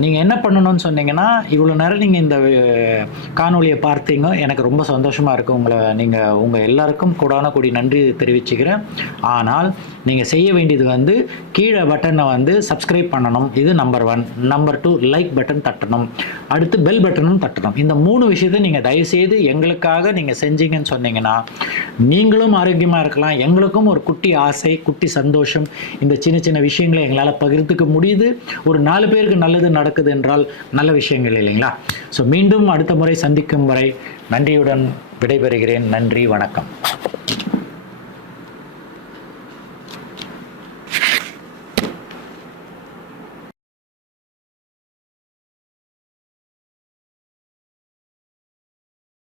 நீங்கள் என்ன பண்ணணும்னு சொன்னீங்கன்னா, இவ்வளோ நேரம் நீங்கள் இந்த காணொலியை பார்த்தீங்க, எனக்கு ரொம்ப சந்தோஷமாக இருக்குது. உங்கள் எல்லாருக்கும் கோடான நன்றி தெரிவிச்சுக்கிறேன். ஆனால் நீங்கள் செய்ய வேண்டியது வந்து கீழே பட்டனை வந்து சப்ஸ்கிரைப் பண்ணணும், இது நம்பர் 1. நம்பர் 2, லைக் பட்டன் தட்டணும். அடுத்து பெல் பட்டனும் தட்டணும். இந்த 3 விஷயத்தை நீங்கள் தயவுசெய்து எங்களுக்காக நீங்கள் செஞ்சீங்கன்னு சொன்னீங்கன்னா, நீங்களும் ஆரோக்கியமாக இருக்கலாம், எங்களுக்கும் ஒரு குட்டி ஆசை, குட்டி சந்தோஷம். இந்த சின்ன சின்ன விஷயங்களை எங்களால் பகிர்ந்துக்க முடியுது. ஒரு 4 பேருக்கு நல்லது நடக்குது என்றால் நல்ல விஷயங்கள், இல்லைங்களா? ஸோ மீண்டும் அடுத்த முறை சந்திக்கும் வரை நன்றியுடன் விடைபெறுகிறேன். நன்றி, வணக்கம்.